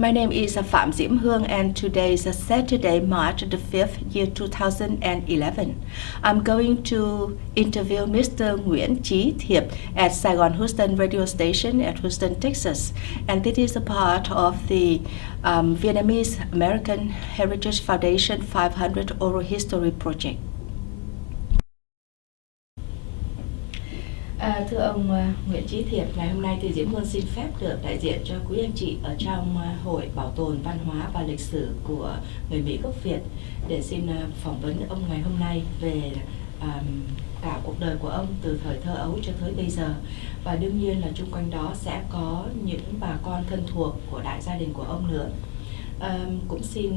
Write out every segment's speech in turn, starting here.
My name is Phạm Diễm Hương, and today is Saturday, March the 5th, year 2011. I'm going to interview Mr. Nguyễn Chí Thiệp at Saigon Houston radio station at Houston, Texas. And this is a part of the Vietnamese American Heritage Foundation 500 Oral History Project. Thưa ông Nguyễn Chí Thiệp, ngày hôm nay thì Diễm Hương xin phép được đại diện cho quý anh chị ở trong Hội Bảo tồn Văn hóa và Lịch sử của người Mỹ gốc Việt để xin phỏng vấn ông ngày hôm nay về cả cuộc đời của ông từ thời thơ ấu cho tới bây giờ. Và đương nhiên là chung quanh đó sẽ có những bà con thân thuộc của đại gia đình của ông nữa. Cũng xin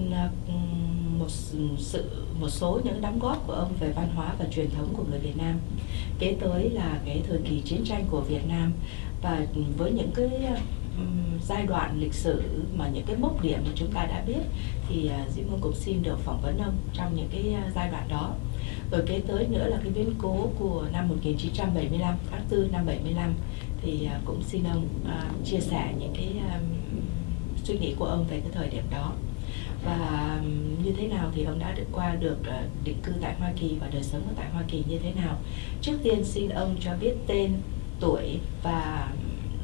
một số những đóng góp của ông về văn hóa và truyền thống của người Việt Nam. Kế tới là cái thời kỳ chiến tranh của Việt Nam, và với những cái giai đoạn lịch sử mà những cái mốc điểm mà chúng ta đã biết thì Diễm Hương cũng xin được phỏng vấn ông trong những cái giai đoạn đó. Rồi kế tới nữa là cái biến cố của năm 1975, tháng 4 năm 75 thì cũng xin ông chia sẻ những cái suy nghĩ của ông về cái thời điểm đó. Và như thế nào thì ông đã qua được định cư tại Hoa Kỳ và đời sống ở tại Hoa Kỳ như thế nào. Trước tiên xin ông cho biết tên, tuổi và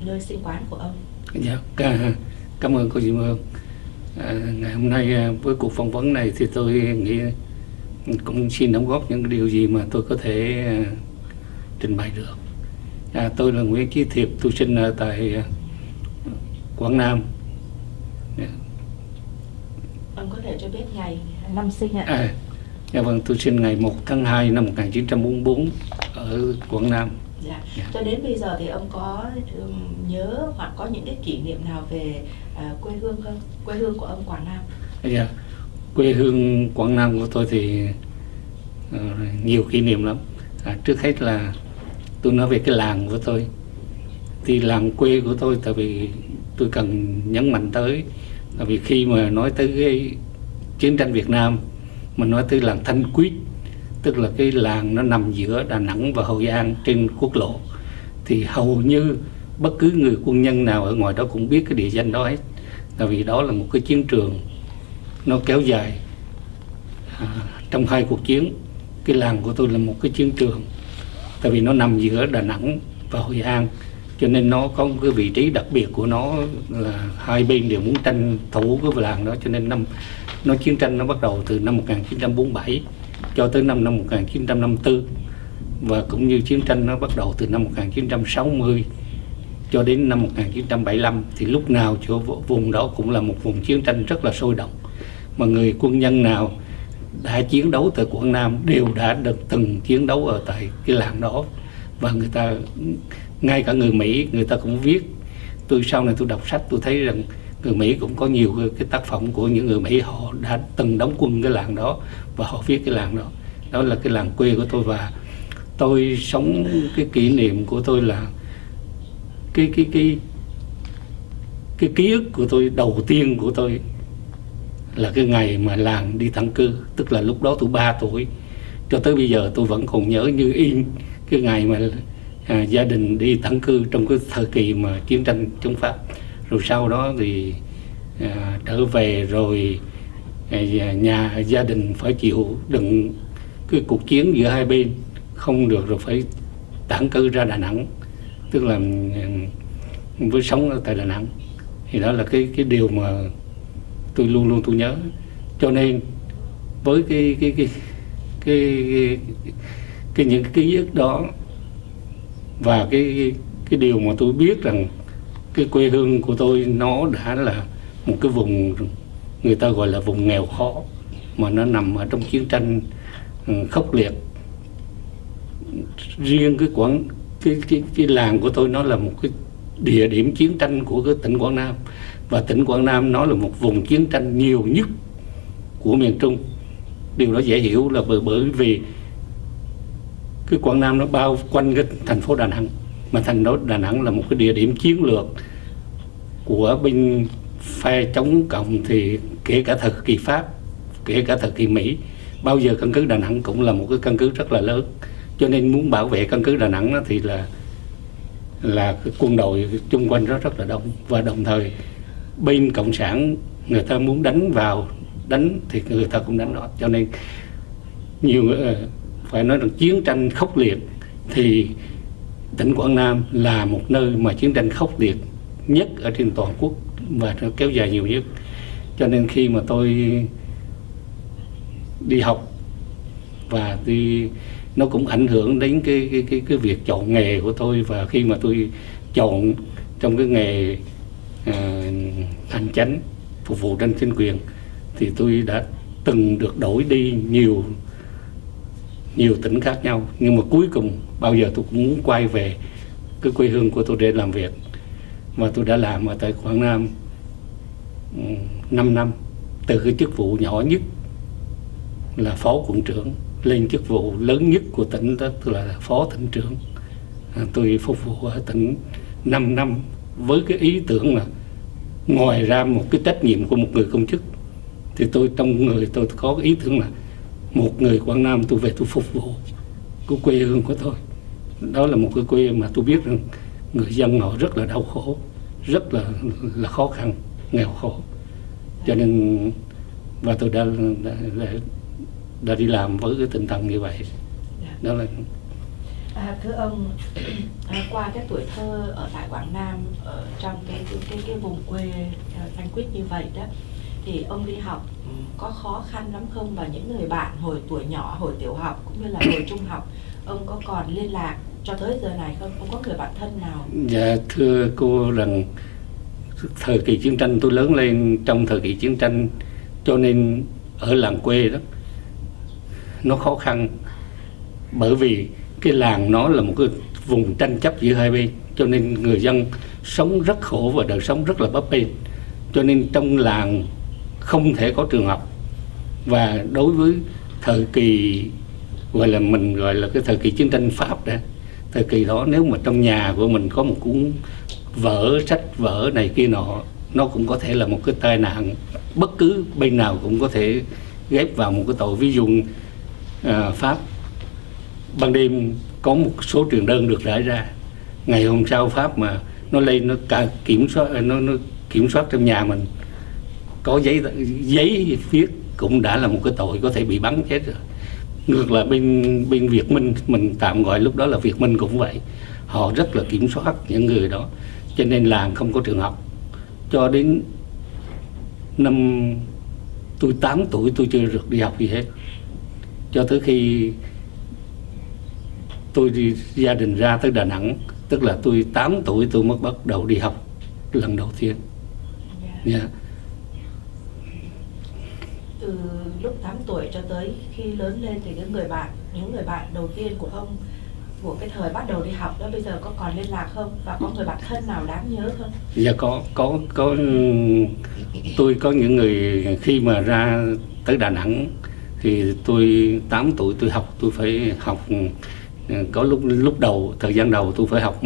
nơi sinh quán của ông. Dạ, cảm ơn cô Diễm Hương. Ngày hôm nay với cuộc phỏng vấn này thì tôi nghĩ cũng xin đóng góp những điều gì mà tôi có thể trình bày được. Tôi là Nguyễn Chí Thiệp, tôi sinh ở tại Quảng Nam. Ông có thể cho biết ngày năm sinh ạ? Dạ vâng, tôi sinh ngày 1 tháng 2 năm 1944 ở Quảng Nam. Dạ. Cho đến bây giờ thì ông có nhớ hoặc có những cái kỷ niệm nào về quê hương không? Quê hương của ông Quảng Nam. Dạ, quê hương Quảng Nam của tôi thì nhiều kỷ niệm lắm. Trước hết là tôi nói về cái làng của tôi. Thì làng quê của tôi, tại vì tôi cần nhấn mạnh tới, tại vì khi mà nói tới cái chiến tranh Việt Nam, mình nói tới làng Thanh Quýt, tức là cái làng nó nằm giữa Đà Nẵng và Hội An trên quốc lộ, thì hầu như bất cứ người quân nhân nào ở ngoài đó cũng biết cái địa danh đó hết. Tại vì đó là một cái chiến trường nó kéo dài trong 2 cuộc chiến. Cái làng của tôi là một cái chiến trường, tại vì nó nằm giữa Đà Nẵng và Hội An, cho nên nó có một cái vị trí đặc biệt của nó là hai bên đều muốn tranh thủ cái làng đó. Cho nên chiến tranh nó bắt đầu từ năm 1947 cho tới năm 1954, và cũng như chiến tranh nó bắt đầu từ năm 1960 cho đến năm 1975, thì lúc nào chỗ vùng đó cũng là một vùng chiến tranh rất là sôi động. Mà người quân nhân nào đã chiến đấu tại Quảng Nam đều đã được từng chiến đấu ở tại cái làng đó. Và người ta, ngay cả người Mỹ, người ta cũng viết. Tôi sau này tôi đọc sách tôi thấy rằng người Mỹ cũng có nhiều cái tác phẩm của những người Mỹ, họ đã từng đóng quân cái làng đó và họ viết cái làng đó. Đó là cái làng quê của tôi. Và tôi sống, cái kỷ niệm của tôi là cái ký ức của tôi đầu tiên của tôi là cái ngày mà làng đi tản cư. Tức là lúc đó tôi 3 tuổi, cho tới bây giờ tôi vẫn còn nhớ như in cái ngày mà gia đình đi tản cư trong cái thời kỳ mà chiến tranh chống Pháp. Rồi sau đó thì trở về, rồi gia đình phải chịu đựng cái cuộc chiến giữa hai bên không được, rồi phải tản cư ra Đà Nẵng, tức là với sống ở tại Đà Nẵng. Thì đó là cái điều mà tôi luôn luôn tôi nhớ. Cho nên với những cái ký ức đó và cái điều mà tôi biết rằng cái quê hương của tôi nó đã là một cái vùng người ta gọi là vùng nghèo khó, mà nó nằm ở trong chiến tranh khốc liệt. Riêng cái làng của tôi nó là một cái địa điểm chiến tranh của cái tỉnh Quảng Nam, và tỉnh Quảng Nam nó là một vùng chiến tranh nhiều nhất của miền Trung. Điều đó dễ hiểu là bởi vì cái Quảng Nam nó bao quanh cái thành phố Đà Nẵng, mà thành phố Đà Nẵng là một cái địa điểm chiến lược của bên phe chống cộng, thì kể cả thời kỳ Pháp, kể cả thời kỳ Mỹ, bao giờ căn cứ Đà Nẵng cũng là một cái căn cứ rất là lớn. Cho nên muốn bảo vệ căn cứ Đà Nẵng thì là cái quân đội chung quanh đó rất là đông, và đồng thời bên cộng sản người ta muốn đánh thì người ta cũng đánh đó. Cho nên nhiều người phải nói rằng chiến tranh khốc liệt thì tỉnh Quảng Nam là một nơi mà chiến tranh khốc liệt nhất ở trên toàn quốc và nó kéo dài nhiều nhất. Cho nên khi mà tôi đi học và nó cũng ảnh hưởng đến cái việc chọn nghề của tôi. Và khi mà tôi chọn trong cái nghề hành chánh phục vụ trên chính quyền thì tôi đã từng được đổi đi nhiều tỉnh khác nhau, nhưng mà cuối cùng bao giờ tôi cũng muốn quay về cái quê hương của tôi để làm việc. Và tôi đã làm ở tại Quảng Nam 5 năm, từ cái chức vụ nhỏ nhất là phó quận trưởng lên chức vụ lớn nhất của tỉnh, đó là phó tỉnh trưởng. Tôi phục vụ ở tỉnh 5 năm với cái ý tưởng là ngoài ra một cái trách nhiệm của một người công chức thì trong người tôi có cái ý tưởng là một người Quảng Nam tôi về tôi phục vụ cái quê hương của tôi. Đó là một cái quê mà tôi biết rằng người dân họ rất là đau khổ, rất là khó khăn, nghèo khổ. Cho nên và tôi đã đi làm với cái tinh thần như vậy. Đó là thưa ông, qua cái tuổi thơ ở tại Quảng Nam, ở trong cái vùng quê Thanh Quýt như vậy đó, thì ông đi học có khó khăn lắm không? Và những người bạn hồi tuổi nhỏ, hồi tiểu học cũng như là hồi trung học, ông có còn liên lạc cho tới giờ này không? Ông có người bạn thân nào? Dạ thưa cô rằng thời kỳ chiến tranh tôi lớn lên trong thời kỳ chiến tranh, cho nên ở làng quê đó nó khó khăn, bởi vì cái làng nó là một cái vùng tranh chấp giữa hai bên, cho nên người dân sống rất khổ và đời sống rất là bấp bênh. Cho nên trong làng không thể có trường học. Và đối với thời kỳ mình gọi là cái thời kỳ chiến tranh Pháp đó, thời kỳ đó nếu mà trong nhà của mình có một cuốn vở, sách vở này kia nọ, nó cũng có thể là một cái tai nạn, bất cứ bên nào cũng có thể ghép vào một cái tội. Ví dụ Pháp ban đêm có một số truyền đơn được rải ra, ngày hôm sau Pháp mà nó lên nó kiểm soát trong nhà mình có giấy viết cũng đã là một cái tội, có thể bị bắn chết rồi. Ngược lại bên Việt Minh, mình tạm gọi lúc đó là Việt Minh cũng vậy, họ rất là kiểm soát những người đó, cho nên làng không có trường học. Cho đến năm tôi 8 tuổi tôi chưa được đi học gì hết, cho tới khi tôi đi gia đình ra tới Đà Nẵng, tức là tôi 8 tuổi tôi mới bắt đầu đi học lần đầu tiên. Yeah. Từ lúc 8 tuổi cho tới khi lớn lên thì những người bạn đầu tiên của ông của cái thời bắt đầu đi học đó bây giờ có còn liên lạc không? Và có người bạn thân nào đáng nhớ không? Dạ có tôi có những người khi mà ra tới Đà Nẵng thì tôi 8 tuổi tôi phải học, có lúc đầu thời gian đầu tôi phải học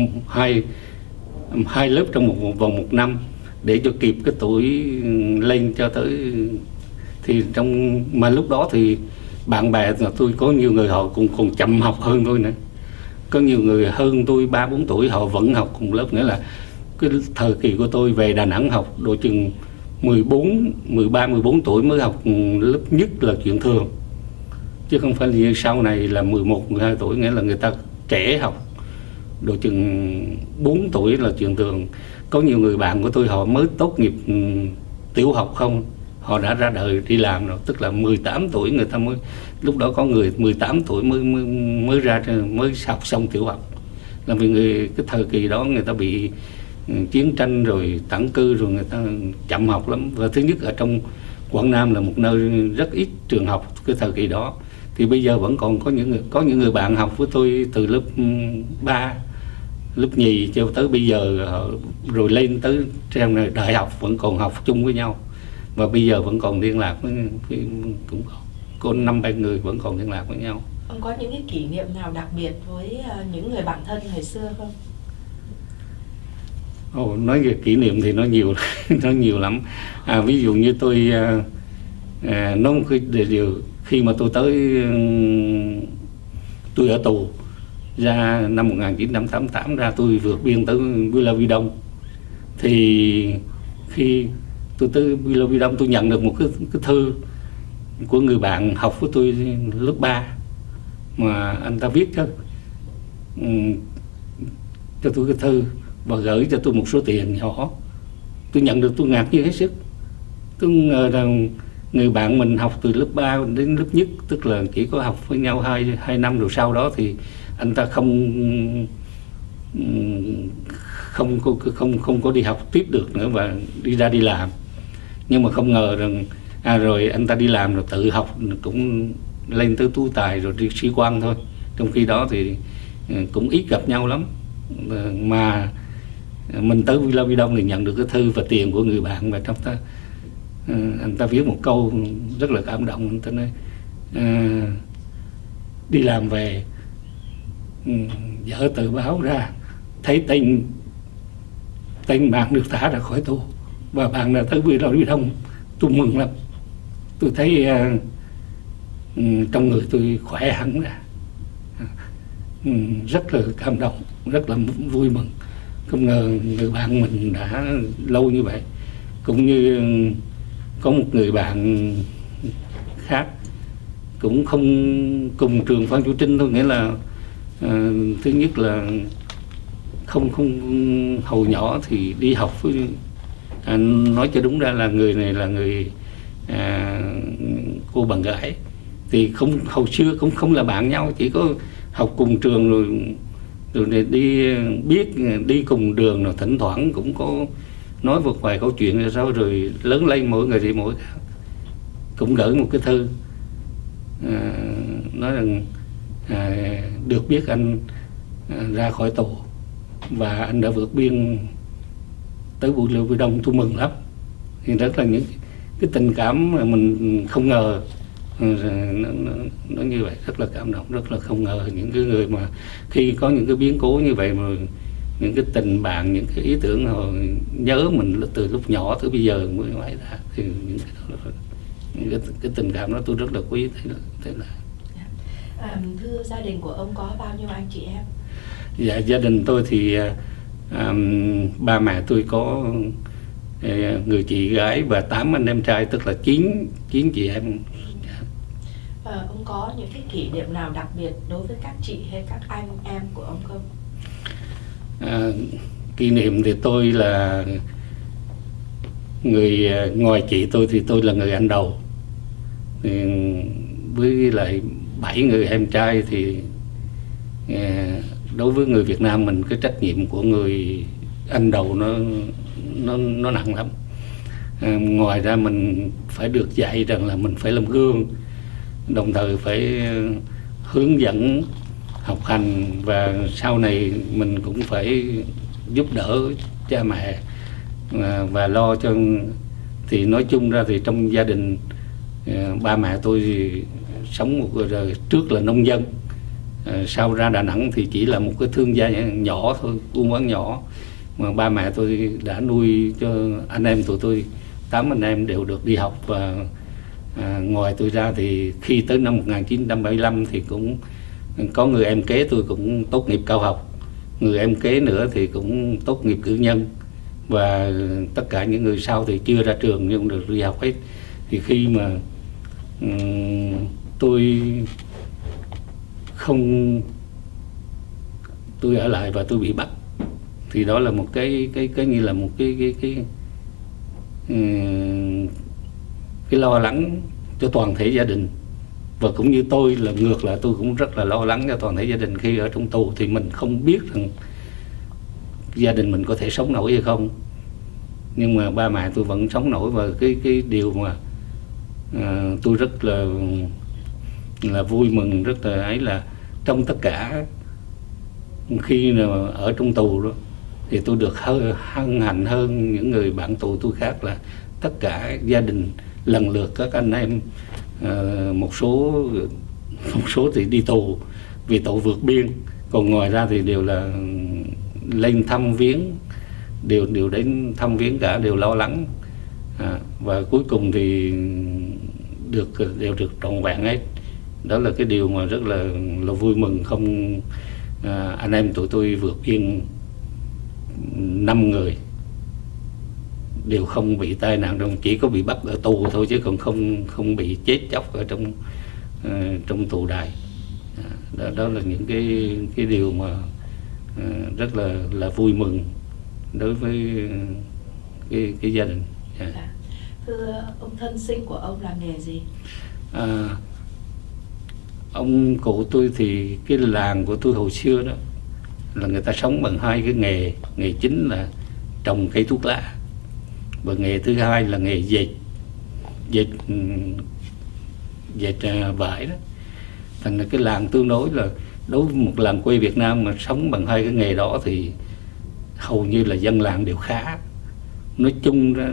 hai lớp trong vòng một năm để cho kịp cái tuổi lên cho tới. Thì mà lúc đó thì bạn bè là tôi có nhiều người họ còn chậm học hơn tôi nữa, có nhiều người hơn tôi 3-4 tuổi họ vẫn học cùng lớp. Nghĩa là cái thời kỳ của tôi về Đà Nẵng học độ chừng 13-14 tuổi mới học lớp nhất là chuyện thường, chứ không phải như sau này là 11-12 tuổi, nghĩa là người ta trẻ học độ chừng 4 tuổi là chuyện thường. Có nhiều người bạn của tôi họ mới tốt nghiệp tiểu học không, họ đã ra đời đi làm rồi, tức là 18 tuổi người ta mới, lúc đó có người 18 tuổi mới học xong tiểu học. Là vì cái thời kỳ đó người ta bị chiến tranh rồi tản cư rồi người ta chậm học lắm. Và thứ nhất ở trong Quảng Nam là một nơi rất ít trường học cái thời kỳ đó. Thì bây giờ vẫn còn có những người bạn học với tôi từ lớp 3, lớp nhì cho tới bây giờ, rồi lên tới trong này đại học vẫn còn học chung với nhau. Và bây giờ vẫn còn liên lạc với cũng có 5-7 người vẫn còn liên lạc với nhau. Ông có những cái kỷ niệm nào đặc biệt với những người bạn thân hồi xưa không? Nói về kỷ niệm thì nó nhiều nó nhiều lắm. Ví dụ như tôi nói một cái điều, khi mà tôi ở tù ra năm 1988 ra, tôi vượt biên tới Buôn La Vi Đông. Thì khi tôi tới Villa Đông tôi nhận được một cái thư của người bạn học với tôi lớp 3 mà anh ta viết cho tôi cái thư và gửi cho tôi một số tiền nhỏ. Tôi nhận được tôi ngạc nhiên hết sức. Tôi ngờ rằng người bạn mình học từ lớp 3 đến lớp nhất, tức là chỉ có học với nhau 2 năm, rồi sau đó thì anh ta không có đi học tiếp được nữa và đi làm. Nhưng mà không ngờ rằng rồi anh ta đi làm rồi tự học cũng lên tới tú tài rồi đi sĩ quan thôi. Trong khi đó thì cũng ít gặp nhau lắm. Mà mình tới Villa Đông thì nhận được cái thư và tiền của người bạn, và trong ta anh ta viết một câu rất là cảm động. Anh ta nói đi làm về dở tờ báo ra thấy tên bạn được thả ra khỏi tù và bạn đã tới Villa Đông, tôi mừng lắm. Tôi thấy trong người tôi khỏe hẳn ra, rất là cảm động, rất là vui mừng. Không ngờ người bạn mình đã lâu như vậy. Cũng như có một người bạn khác cũng không cùng trường Phan Chu Trinh thôi, nghĩa là thứ nhất là không hồi nhỏ thì đi học với nói cho đúng ra là người này là người cô bạn gái thì hồi xưa cũng không là bạn nhau, chỉ có học cùng trường rồi đi cùng đường, rồi thỉnh thoảng cũng có nói một vài câu chuyện rồi sau, rồi lớn lên mỗi người đi mỗi cũng gửi một cái thư nói rằng được biết anh ra khỏi tù và anh đã vượt biên tới Villa Đông, tôi mừng lắm. Thì rất là những cái tình cảm mà mình không ngờ nó như vậy, rất là cảm động, rất là không ngờ những cái người mà khi có những cái biến cố như vậy mà những cái tình bạn, những cái ý tưởng họ nhớ mình từ lúc nhỏ tới bây giờ mới ngoài ra, thì những cái tình cảm đó tôi rất là quý. Thế là thưa gia đình của ông có bao nhiêu anh chị em? Dạ, gia đình tôi thì ba mẹ tôi có người chị gái và 8 anh em trai, tức là 9 chị em. Ông có những cái kỷ niệm nào đặc biệt đối với các chị hay các anh em của ông không? Kỷ niệm thì tôi là người, ngoài chị tôi thì tôi là người anh đầu. Với lại 7 người em trai thì đối với người Việt Nam mình cái trách nhiệm của người anh đầu nó nặng lắm. Ngoài ra mình phải được dạy rằng là mình phải làm gương, đồng thời phải hướng dẫn học hành, và sau này mình cũng phải giúp đỡ cha mẹ và lo cho. Thì nói chung ra thì trong gia đình ba mẹ tôi thì sống một đời trước là nông dân, sau ra Đà Nẵng thì chỉ là một cái thương gia nhỏ thôi, buôn bán nhỏ, mà ba mẹ tôi đã nuôi cho anh em tụi tôi 8 anh em đều được đi học. Và ngoài tôi ra thì khi tới năm 1975 thì cũng có người em kế tôi cũng tốt nghiệp cao học, người em kế nữa thì cũng tốt nghiệp cử nhân, và tất cả những người sau thì chưa ra trường nhưng được đi học hết. Thì khi mà tôi ở lại và tôi bị bắt, thì đó là một cái như là một cái lo lắng cho toàn thể gia đình. Và cũng như tôi là ngược lại, tôi cũng rất là lo lắng cho toàn thể gia đình. Khi ở trong tù thì mình không biết rằng gia đình mình có thể sống nổi hay không, nhưng mà ba mẹ tôi vẫn sống nổi. Và cái điều mà tôi rất là vui mừng, rất là ấy là trong tất cả khi nào ở trong tù đó thì tôi được hân hạnh hơn những người bạn tù tôi khác, là tất cả gia đình lần lượt các anh em, một số thì đi tù vì tội vượt biên, còn ngoài ra thì đều là lên thăm viếng, đều đến thăm viếng cả, đều lo lắng, và cuối cùng thì đều được trọn vẹn hết. Đó là cái điều mà rất là vui mừng. Không, anh em tụi tôi vượt biên 5 người đều không bị tai nạn đâu, chỉ có bị bắt ở tù thôi chứ còn không bị chết chóc ở trong tù đài. Đó là những cái điều mà rất là vui mừng đối với cái gia đình. Thưa ông, thân sinh của ông làm nghề gì? Ông cụ tôi thì cái làng của tôi hồi xưa đó là người ta sống bằng hai cái nghề chính là trồng cây thuốc lá, và nghề thứ hai là nghề dệt vải đó. Thành ra cái làng tương đối là, đối với một làng quê Việt Nam mà sống bằng hai cái nghề đó thì hầu như là dân làng đều khá. Nói chung ra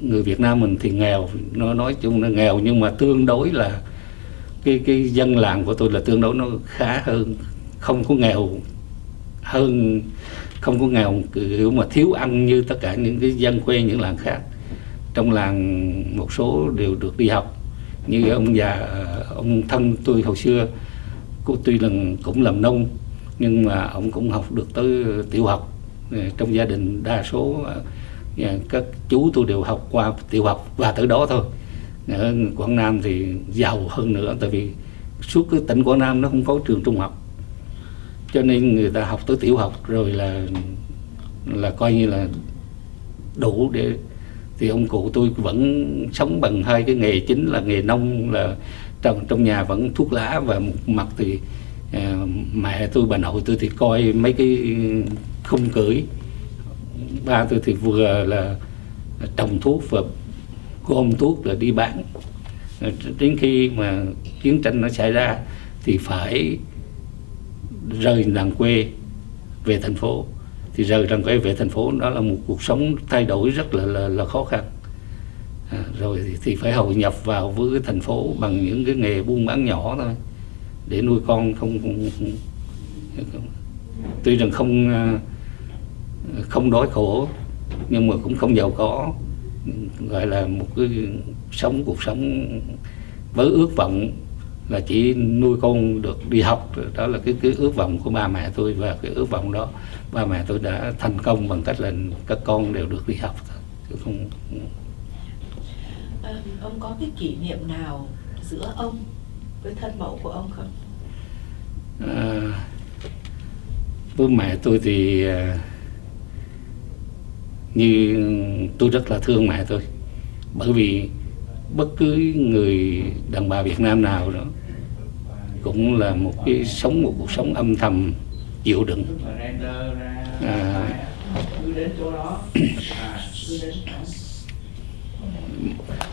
người Việt Nam mình thì nghèo, nói chung là nghèo, nhưng mà tương đối là cái dân làng của tôi là tương đối nó khá hơn, không có nghèo kiểu mà thiếu ăn như tất cả những cái dân quê những làng khác. Trong làng một số đều được đi học, như ông thân tôi hồi xưa, cô tuy là cũng làm nông nhưng mà ông cũng học được tới tiểu học. Trong gia đình đa số các chú tôi đều học qua tiểu học và tới đó thôi. Ở Quảng Nam thì giàu hơn nữa, tại vì suốt cái tỉnh Quảng Nam nó không có trường trung học, cho nên người ta học tới tiểu học rồi là coi như là đủ để. Thì ông cụ tôi vẫn sống bằng hai cái nghề chính là nghề nông, là trong nhà vẫn thuốc lá, và một mặt thì mẹ tôi, bà nội tôi thì coi mấy cái khung cưỡi. Ba tôi thì vừa là trồng thuốc và gom thuốc rồi đi bán. Đến khi mà chiến tranh nó xảy ra thì phải rời làng quê về thành phố. Thì rời làng quê về thành phố đó là một cuộc sống thay đổi rất là khó khăn. Rồi thì phải hội nhập vào với cái thành phố bằng những cái nghề buôn bán nhỏ thôi để nuôi con. Tuy rằng không đói khổ nhưng mà cũng không giàu có, gọi là một cái cuộc sống với ước vọng là chỉ nuôi con được đi học. Đó là cái ước vọng của ba mẹ tôi, và cái ước vọng đó ba mẹ tôi đã thành công bằng cách là các con đều được đi học thôi. Ông có cái kỷ niệm nào giữa ông với thân mẫu của ông không? Với mẹ tôi thì như tôi rất là thương mẹ tôi, bởi vì bất cứ người đàn bà Việt Nam nào đó cũng là một cuộc sống âm thầm chịu đựng.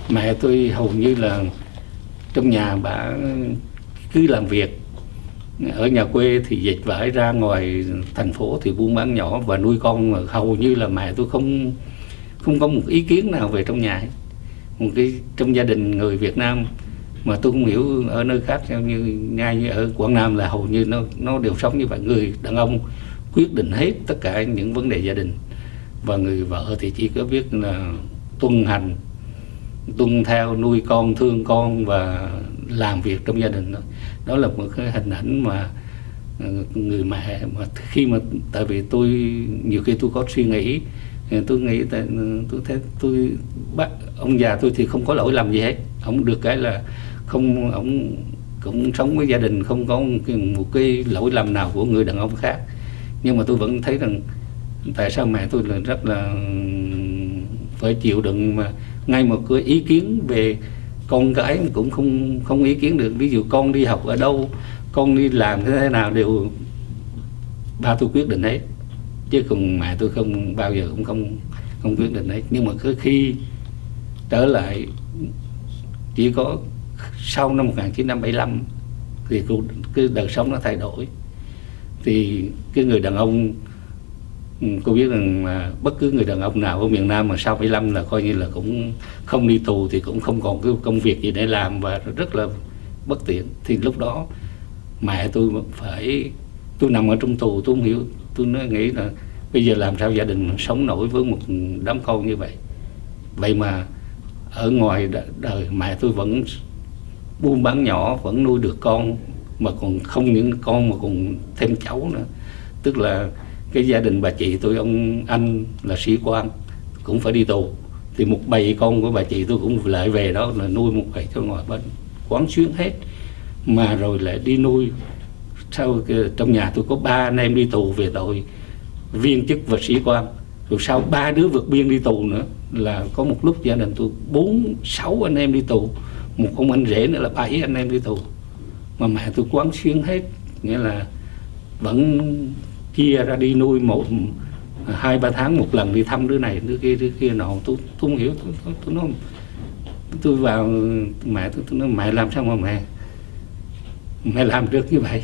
Mẹ tôi hầu như là trong nhà bà cứ làm việc, ở nhà quê thì dệt vải, ra ngoài thành phố thì buôn bán nhỏ và nuôi con, mà hầu như là mẹ tôi không có một ý kiến nào về trong nhà. Một cái trong gia đình người Việt Nam mà tôi không hiểu ở nơi khác, như ngay như ở Quảng Nam là hầu như nó đều sống như vậy. Người đàn ông quyết định hết tất cả những vấn đề gia đình, và người vợ thì chỉ có biết là tuân theo, nuôi con, thương con và làm việc trong gia đình. Đó là một cái hình ảnh mà người mẹ mà khi mà, tại vì tôi nhiều khi tôi có suy nghĩ, tôi nghĩ tôi bắt ông già tôi thì không có lỗi lầm gì hết. Ông được cái là ông cũng sống với gia đình, không có một cái lỗi lầm nào của người đàn ông khác. Nhưng mà tôi vẫn thấy rằng tại sao mẹ tôi là rất là phải chịu đựng, mà ngay một cái ý kiến về con cái cũng không ý kiến được. Ví dụ con đi học ở đâu, con đi làm thế nào đều ba tôi quyết định hết, chứ còn mẹ tôi không bao giờ cũng không quyết định hết. Nhưng mà khi trở lại chỉ có sau năm 1975 thì cái đời sống nó thay đổi. Thì cái người đàn ông, cô biết rằng là bất cứ người đàn ông nào ở miền Nam mà sau 75 là coi như là cũng không đi tù thì cũng không còn cái công việc gì để làm và rất là bất tiện. Thì lúc đó mẹ tôi tôi nằm ở trong tù, tôi không hiểu, tôi nghĩ là bây giờ làm sao gia đình mình sống nổi với một đám con như vậy. Vậy mà ở ngoài đời mẹ tôi vẫn buôn bán nhỏ, vẫn nuôi được con, mà còn không những con mà còn thêm cháu nữa. Tức là cái gia đình bà chị tôi, ông anh là sĩ quan, cũng phải đi tù. Thì một bầy con của bà chị tôi cũng lại về đó là nuôi một bầy cho ngồi bên quán xuyến hết, mà rồi lại đi nuôi. Sau trong nhà tôi có 3 anh em đi tù về tội viên chức và sĩ quan, rồi sau 3 đứa vượt biên đi tù nữa, là có một lúc gia đình tôi 4-6 anh em đi tù, một ông anh rể nữa là 7 anh em đi tù, mà mẹ tôi quán xuyến hết, nghĩa là vẫn chia ra đi nuôi 2-3 tháng một lần đi thăm đứa này đứa kia nọ. Tôi không hiểu, tôi nói, tôi vào mẹ tôi nói mẹ làm sao mà mẹ làm được như vậy.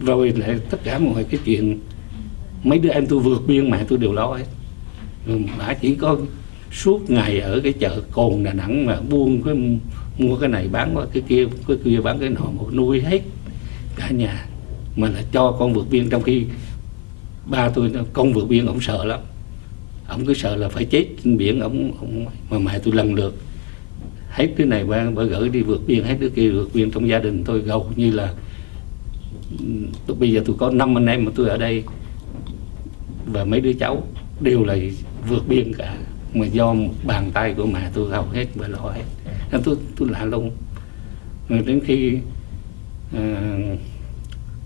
Rồi lại tất cả mọi cái chuyện mấy đứa em tôi vượt biên mẹ tôi đều lo hết. Bà chỉ có suốt ngày ở cái chợ Cồn Đà Nẵng mà buôn mua cái này bán qua cái kia bán cái nọ, một nuôi hết cả nhà, mà là cho con vượt biên. Trong khi ba tôi, con vượt biên ổng sợ lắm, ổng cứ sợ là phải chết trên biển, ổng mà mẹ tôi lần lượt hết cái này bà gửi đi vượt biên, hết đứa kia vượt biên. Trong gia đình tôi gầu như là bây giờ tôi có 5 anh em mà tôi ở đây, và mấy đứa cháu đều là vượt biên cả, mà do một bàn tay của mẹ tôi gầu hết và lo hết. Nên tôi lạ lùng. Rồi đến khi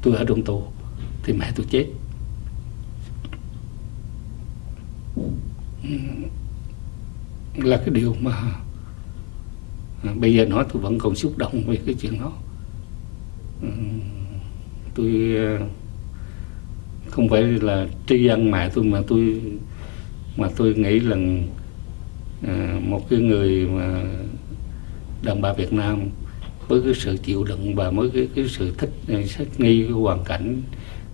tôi ở trong tù thì mẹ tôi chết. Là cái điều mà bây giờ nói tôi vẫn còn xúc động về cái chuyện đó. Tôi không phải là tri ân mẹ tôi, mà tôi nghĩ là một cái người mà đàn bà Việt Nam với cái sự chịu đựng và với cái sự thích nghi cái hoàn cảnh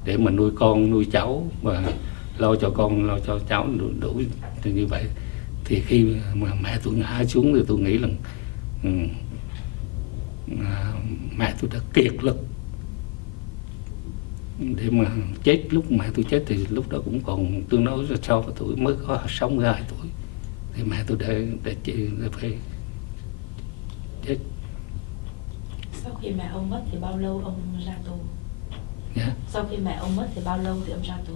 để mà nuôi con nuôi cháu và lo cho con lo cho cháu đủ thì như vậy, thì khi mà mẹ tôi ngã xuống thì tôi nghĩ là mẹ tôi đã kiệt lực để mà chết. Lúc mẹ tôi chết thì lúc đó cũng còn tương đối là so với tuổi, mới có 62 tuổi, thì mẹ tôi đã phải chết. Sau khi mẹ ông mất thì bao lâu ông ra tù? Yeah. Sau khi mẹ ông mất thì bao lâu thì ông ra tù?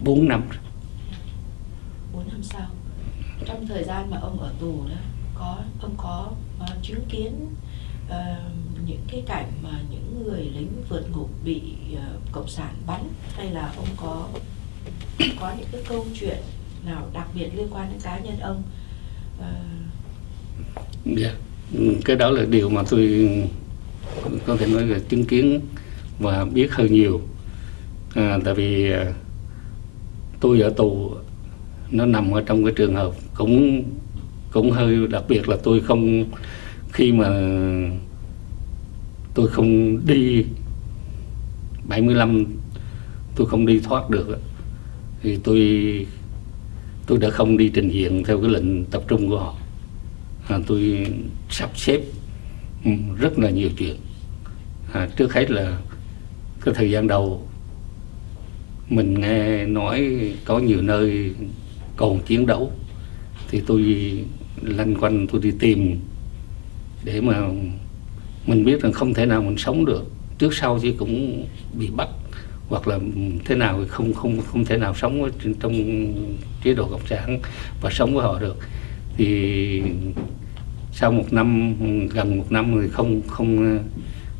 4 năm. 4 năm sau. Trong thời gian mà ông ở tù đó, ông có chứng kiến những cái cảnh mà những người lính vượt ngục bị cộng sản bắn, hay là ông có những cái câu chuyện nào đặc biệt liên quan đến cá nhân ông? Dạ, cái đó là điều mà tôi có thể nói là chứng kiến và biết hơi nhiều. Tại vì tôi ở tù nó nằm ở trong cái trường hợp cũng hơi đặc biệt, là tôi không, khi mà tôi không đi 75, tôi không đi thoát được thì tôi đã không đi trình diện theo cái lệnh tập trung của họ. Tôi sắp xếp rất là nhiều chuyện. Trước hết là cái thời gian đầu mình nghe nói có nhiều nơi còn chiến đấu, thì tôi lanh quanh tôi đi tìm, để mà mình biết rằng không thể nào mình sống được, trước sau chứ cũng bị bắt, hoặc là thế nào không thể nào sống trong chế độ cộng sản và sống với họ được. Thì sau một năm, gần một năm thì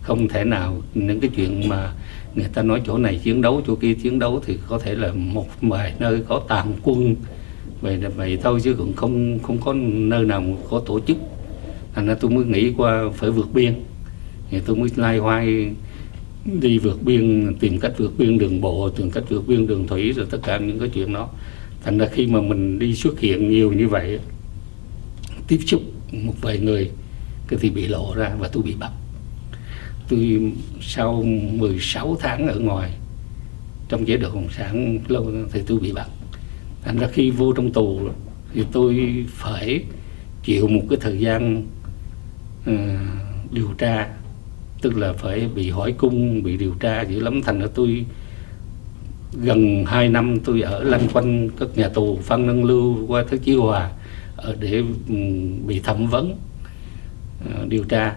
không thể nào, những cái chuyện mà người ta nói chỗ này chiến đấu chỗ kia chiến đấu thì có thể là một vài nơi có tàn quân vậy thôi, chứ cũng không có nơi nào có tổ chức. Thành ra tôi mới nghĩ qua phải vượt biên, thì tôi mới lai hoay đi vượt biên, tìm cách vượt biên đường bộ, tìm cách vượt biên đường thủy, rồi tất cả những cái chuyện đó. Thành ra khi mà mình đi xuất hiện nhiều như vậy, tiếp xúc một vài người thì bị lộ ra và tôi bị bắt. Tôi sau 16 tháng ở ngoài trong chế độ cộng sản lâu thì tôi bị bắt. Thành ra khi vô trong tù thì tôi phải chịu một cái thời gian điều tra, tức là phải bị hỏi cung, bị điều tra dữ lắm. Thành ra tôi gần 2 năm tôi ở lanh quanh các nhà tù Phan Đăng Lưu qua tới Chí Hòa để bị thẩm vấn, điều tra.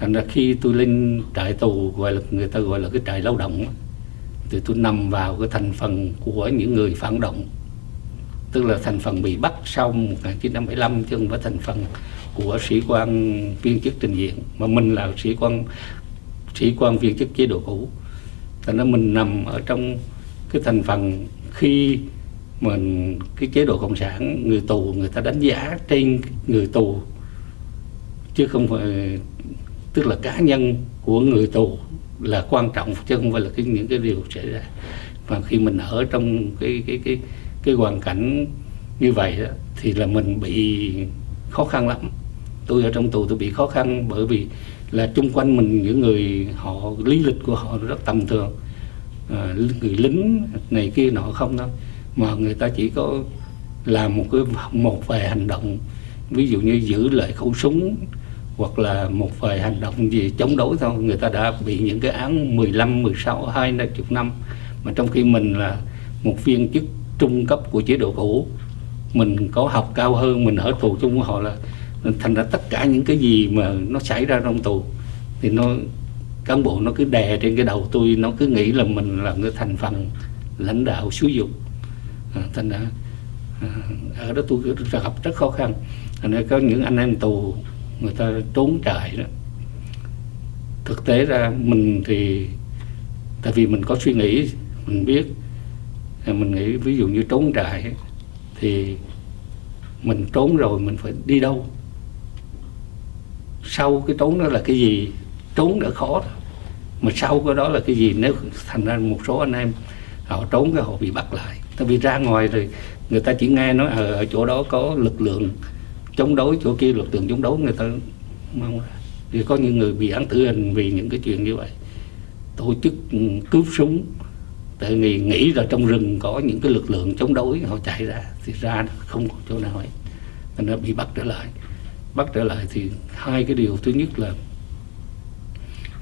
Thành ra khi tôi lên trại tù, gọi là người ta gọi là cái trại lao động, thì tôi nằm vào cái thành phần của những người phản động, tức là thành phần bị bắt sau 1975, chứ không phải thành phần của sĩ quan viên chức trình diện, mà mình là sĩ quan viên chức chế độ cũ. Thành ra mình nằm ở trong cái thành phần khi mình cái chế độ cộng sản, người tù người ta đánh giá trên người tù, chứ không phải, tức là cá nhân của người tù là quan trọng, chứ không phải là những cái điều xảy ra. Và khi mình ở trong cái hoàn cảnh như vậy đó, thì là mình bị khó khăn lắm. Tôi ở trong tù tôi bị khó khăn bởi vì là chung quanh mình những người họ lý lịch của họ rất tầm thường, người lính này kia nọ không đâu, mà người ta chỉ có làm một vài hành động, ví dụ như giữ lại khẩu súng hoặc là một vài hành động gì chống đối thôi, người ta đã bị những cái án 15, 16, 20 năm. Mà trong khi mình là một viên chức trung cấp của chế độ cũ, mình có học cao hơn, mình ở tù chung với họ, là thành ra tất cả những cái gì mà nó xảy ra trong tù thì cán bộ nó cứ đè trên cái đầu tôi, nó cứ nghĩ là mình là cái thành phần lãnh đạo xúi dục. Thành ra ở đó tôi gặp rất khó khăn. Thành ra có những anh em tù người ta trốn trại đó, thực tế ra mình thì tại vì mình có suy nghĩ, mình biết, mình nghĩ ví dụ như trốn trại thì mình trốn rồi mình phải đi đâu, sau cái trốn đó là cái gì, trốn đã khó rồi, mà sau cái đó là cái gì. Nếu thành ra một số anh em họ trốn cái họ bị bắt lại, tại vì ra ngoài rồi người ta chỉ nghe nói ở chỗ đó có lực lượng chống đối, chỗ kia lực lượng chống đối, người ta mong ra. Thì có những người bị án tử hình vì những cái chuyện như vậy, tổ chức cướp súng, tại vì nghĩ là trong rừng có những cái lực lượng chống đối, họ chạy ra thì ra không còn chỗ nào ấy, nên nó bị bắt trở lại. Bắt trở lại thì hai cái điều, thứ nhất là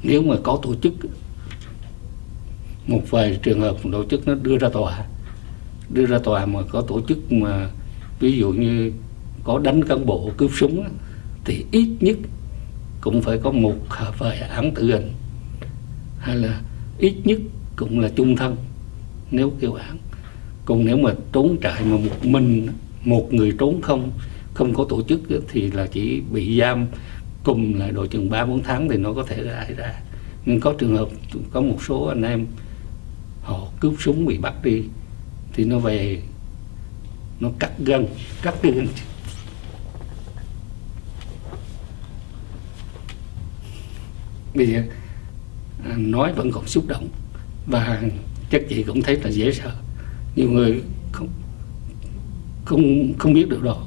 nếu mà có tổ chức, một vài trường hợp tổ chức nó đưa ra tòa mà có tổ chức mà ví dụ như có đánh cán bộ cướp súng thì ít nhất cũng phải có một vài án tử hình, hay là ít nhất cũng là chung thân nếu kêu án. Còn nếu mà trốn trại mà một người trốn không có tổ chức thì là chỉ bị giam cùng lại độ chừng 3-4 tháng thì nó có thể ra. Nhưng có trường hợp có một số anh em họ cướp súng bị bắt đi thì nó về nó cắt gân. Bây giờ nói vẫn còn xúc động và chắc chị cũng thấy là dễ sợ. Nhiều người không biết được đâu.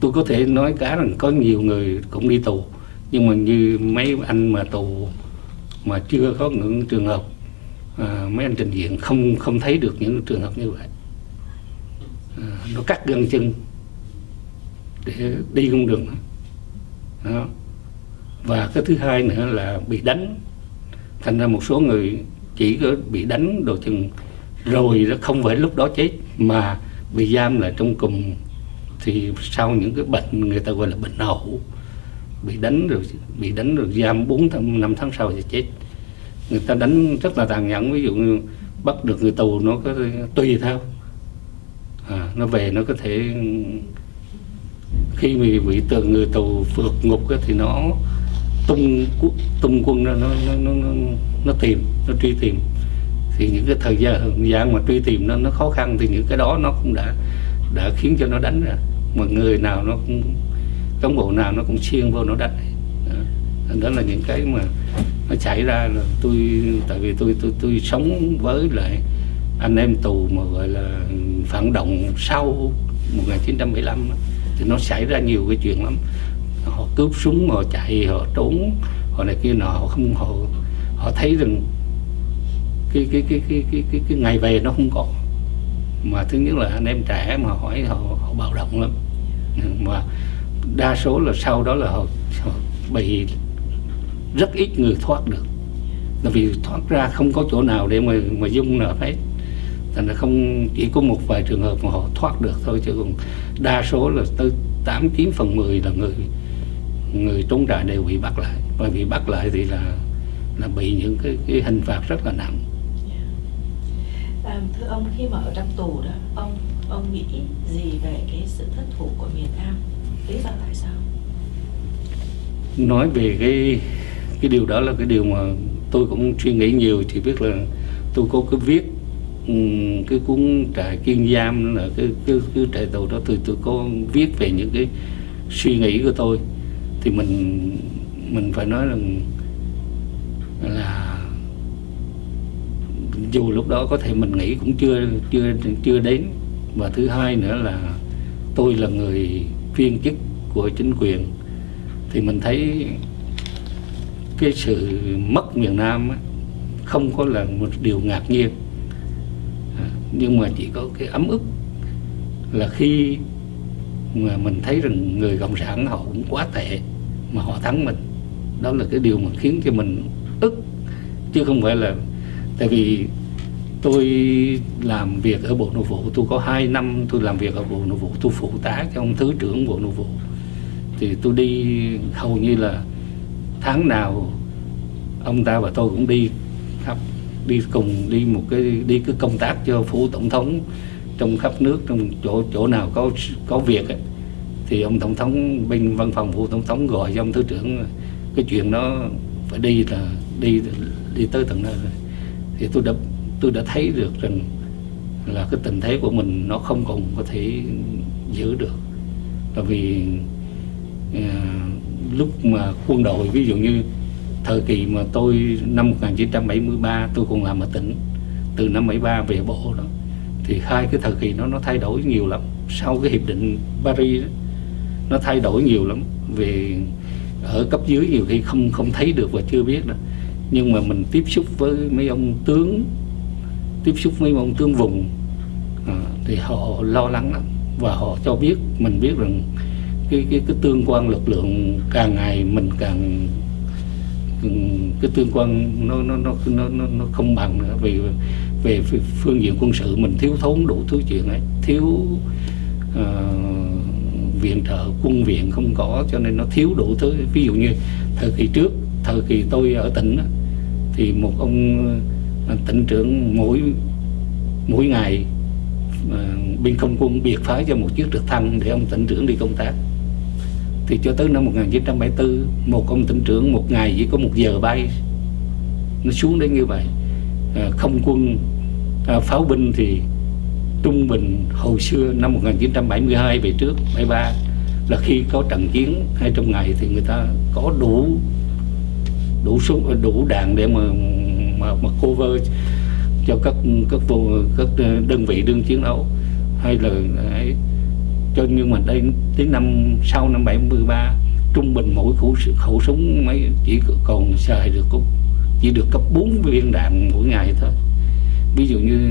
Tôi có thể nói cả rằng có nhiều người cũng đi tù, nhưng mà như mấy anh mà tù mà chưa có những trường hợp mấy anh trình diện không thấy được những trường hợp như vậy. Nó cắt gân chân để đi không được đó. Và cái thứ hai nữa là bị đánh. Thành ra một số người chỉ có bị đánh đồ chừng rồi đó, không phải lúc đó chết mà bị giam lại trong cùng, thì sau những cái bệnh người ta gọi là bệnh hậu, bị đánh rồi giam 4-5 tháng sau thì chết. Người ta đánh rất là tàn nhẫn, ví dụ như bắt được người tù nó có tùy theo, nó về nó có thể khi bị người tù vượt ngục thì nó tung quân ra, nó truy tìm. Thì những cái thời gian mà truy tìm nó khó khăn, thì những cái đó nó cũng đã khiến cho nó đánh ra. Mà người nào nó cũng, cán bộ nào nó cũng xiên vô nó đánh. Đó là những cái mà nó xảy ra. Là tại vì tôi sống với lại anh em tù mà gọi là phản động sau 1975 thì nó xảy ra nhiều cái chuyện lắm. Họ cướp súng, họ chạy, họ trốn, họ này kia nọ, họ thấy rằng cái ngày về nó không còn. Mà thứ nhất là anh em trẻ mà hỏi họ bạo động lắm. Mà đa số là sau đó là họ bị rất ít người thoát được, tại vì thoát ra không có chỗ nào để mà dung nợ hết. Thành ra không, chỉ có một vài trường hợp mà họ thoát được thôi, chứ còn đa số là tới 8-9 phần 10 là người trốn trại đều bị bắt lại. và bị bắt lại thì là bị những cái hình phạt rất là nặng. Thưa ông, khi mà ở trong tù đó, ông nghĩ gì về cái sự thất thủ của miền Nam? Lý do tại sao? Nói về cái điều đó là cái điều mà tôi cũng suy nghĩ nhiều. Chỉ biết là tôi có cái viết cái cuốn Trại Kiên Giam, là cái trại tù đó, tôi có viết về những cái suy nghĩ của tôi. Thì mình phải nói là dù lúc đó có thể mình nghĩ cũng chưa đến. Và thứ hai nữa là tôi là người viên chức của chính quyền, thì mình thấy cái sự mất miền Nam không có là một điều ngạc nhiên, nhưng mà chỉ có cái ấm ức là khi mà mình thấy rằng người cộng sản họ cũng quá tệ mà họ thắng mình. Đó là cái điều mà khiến cho mình ức, chứ không phải là tại vì tôi làm việc ở Bộ Nội vụ. Tôi có 2 năm tôi làm việc ở Bộ Nội vụ, tôi phụ tá cho ông Thứ trưởng Bộ Nội vụ. Thì tôi đi hầu như là tháng nào ông ta và tôi cũng đi khắp, đi cùng đi cái công tác cho phủ tổng thống trong khắp nước, trong chỗ nào có việc ấy, thì ông tổng thống, bên văn phòng phủ tổng thống gọi cho ông thứ trưởng cái chuyện đó phải đi tới tận nơi. Thì tôi đã thấy được rằng là cái tình thế của mình nó không còn có thể giữ được. Bởi vì lúc mà quân đội, ví dụ như thời kỳ mà tôi năm 1973 tôi còn làm ở tỉnh, từ năm 73 về bộ đó, thì hai cái thời kỳ nó thay đổi nhiều lắm. Sau cái hiệp định Paris đó, nó thay đổi nhiều lắm. Về ở cấp dưới nhiều khi không thấy được và chưa biết đó. Nhưng mà mình tiếp xúc với mấy ông tướng, tiếp xúc với mấy ông tướng vùng, thì họ lo lắng lắm. Và họ cho biết, mình biết rằng cái tương quan lực lượng càng ngày mình càng, cái tương quan nó không bằng nữa. Vì về phương diện quân sự mình thiếu thốn đủ thứ chuyện ấy, thiếu viện trợ, quân viện không có, cho nên nó thiếu đủ thứ. Ví dụ như thời kỳ trước, thời kỳ tôi ở tỉnh đó, thì một ông tỉnh trưởng mỗi ngày bên không quân biệt phái cho một chiếc trực thăng để ông tỉnh trưởng đi công tác. Thì cho tới năm 1974, một ông tỉnh trưởng một ngày chỉ có 1 giờ bay, nó xuống đến như vậy. Không quân, pháo binh thì trung bình hồi xưa năm 1972 về trước, 73 là khi có trận chiến hay trong ngày thì người ta có đủ súng, đủ đạn để mà cover cho các đơn vị đương chiến đấu hay là ấy. Nhưng mà đây đến sau năm 73 trung bình mỗi khẩu súng mấy chỉ còn xài được chỉ được cấp 4 viên đạn mỗi ngày thôi. Ví dụ như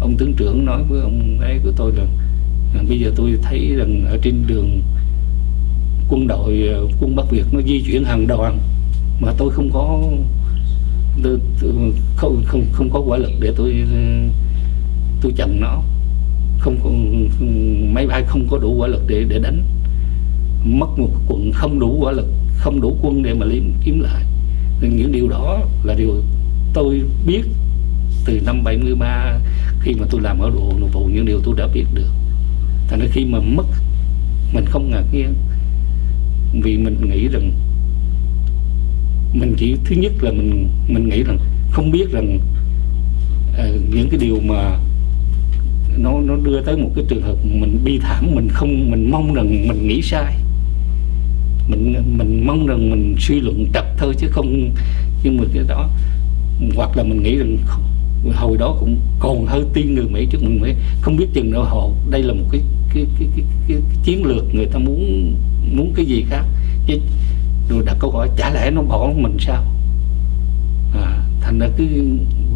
ông tướng trưởng nói với ông ấy của tôi rằng bây giờ tôi thấy rằng ở trên đường quân Bắc Việt nó di chuyển hàng đoàn mà tôi không có quả lực để tôi chặn nó, máy bay không có đủ quả lực để đánh, mất một quận không đủ quả lực, không đủ quân để mà kiếm lại. Những điều đó là điều tôi biết từ năm 73 khi mà tôi làm ở Bộ Nội vụ, những điều tôi đã biết được. Thành ra khi mà mất mình không ngạc nhiên, vì mình nghĩ rằng mình chỉ thứ nhất là mình nghĩ rằng không biết rằng những cái điều mà nó đưa tới một cái trường hợp mình bi thảm, mình mong rằng mình nghĩ sai, mình mong rằng mình suy luận trật thôi chứ không. Nhưng mà cái đó, hoặc là mình nghĩ rằng hồi đó cũng còn hơi tin người Mỹ trước mình Mỹ, không biết chừng nào họ đây là một cái chiến lược, người ta muốn cái gì khác chứ. Rồi đặt câu hỏi chả lẽ nó bỏ mình sao? Thành ra cứ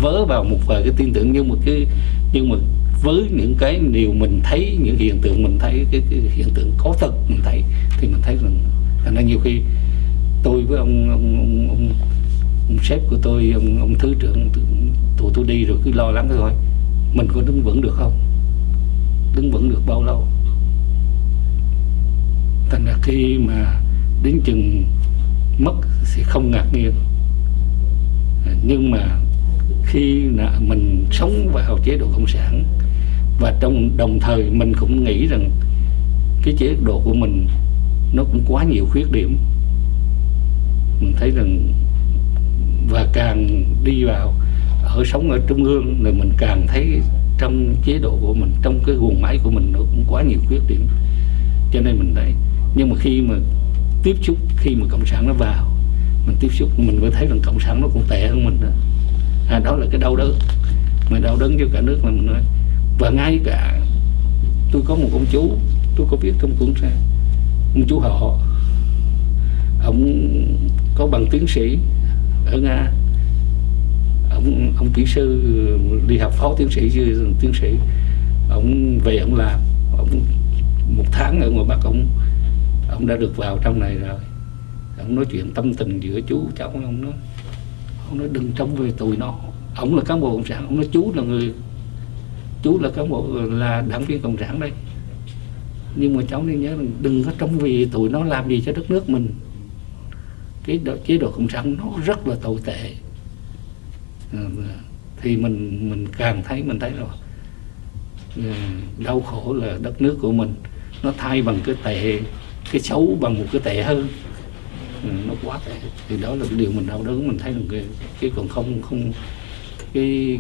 vớ vào một vài cái tin tưởng, nhưng mà với những cái điều mình thấy, những hiện tượng mình thấy, cái hiện tượng có thật mình thấy, thì mình thấy rằng thành ra nhiều khi tôi với ông sếp của tôi, ông thứ trưởng, tụi tôi đi rồi cứ lo lắng thôi, mình có đứng vững được không, đứng vững được bao lâu. Thành ra khi mà đến chừng mất thì không ngạc nhiên. Nhưng mà khi mình sống vào chế độ cộng sản và đồng thời mình cũng nghĩ rằng cái chế độ của mình nó cũng quá nhiều khuyết điểm, mình thấy rằng, và càng đi vào sống ở trung ương rồi mình càng thấy trong chế độ của mình, trong cái guồng máy của mình nó cũng quá nhiều khuyết điểm, cho nên mình thấy. Nhưng mà khi mà tiếp xúc, khi mà cộng sản nó vào, mình tiếp xúc, mình mới thấy rằng cộng sản nó còn tệ hơn mình nữa. Đó là cái đau đớn, mà đau đớn cho cả nước là mình nói. Và ngay cả tôi có một ông chú, tôi có viết trong cuốn sách, ông chú họ, ông có bằng tiến sĩ ở Nga, ông kỹ sư đi học phó tiến sĩ chứ tiến sĩ. Ông về ông làm, ông 1 tháng ở ngoài Bắc, ông đã được vào trong này rồi. Ông nói chuyện tâm tình giữa chú cháu, ông nói đừng trông về tụi nó. Ông là cán bộ cộng sản, ông nói chú là cán bộ, là đảng viên cộng sản đây, nhưng mà cháu nên nhớ là đừng có trông vì tụi nó làm gì cho đất nước mình. Cái chế độ cộng sản nó rất là tồi tệ. Thì mình càng thấy, mình thấy rồi, đau khổ là đất nước của mình nó thay bằng cái tệ, cái xấu bằng một cái tệ hơn. Nó quá tệ. Thì đó là cái điều mình đau đớn. Mình thấy là cái còn không cái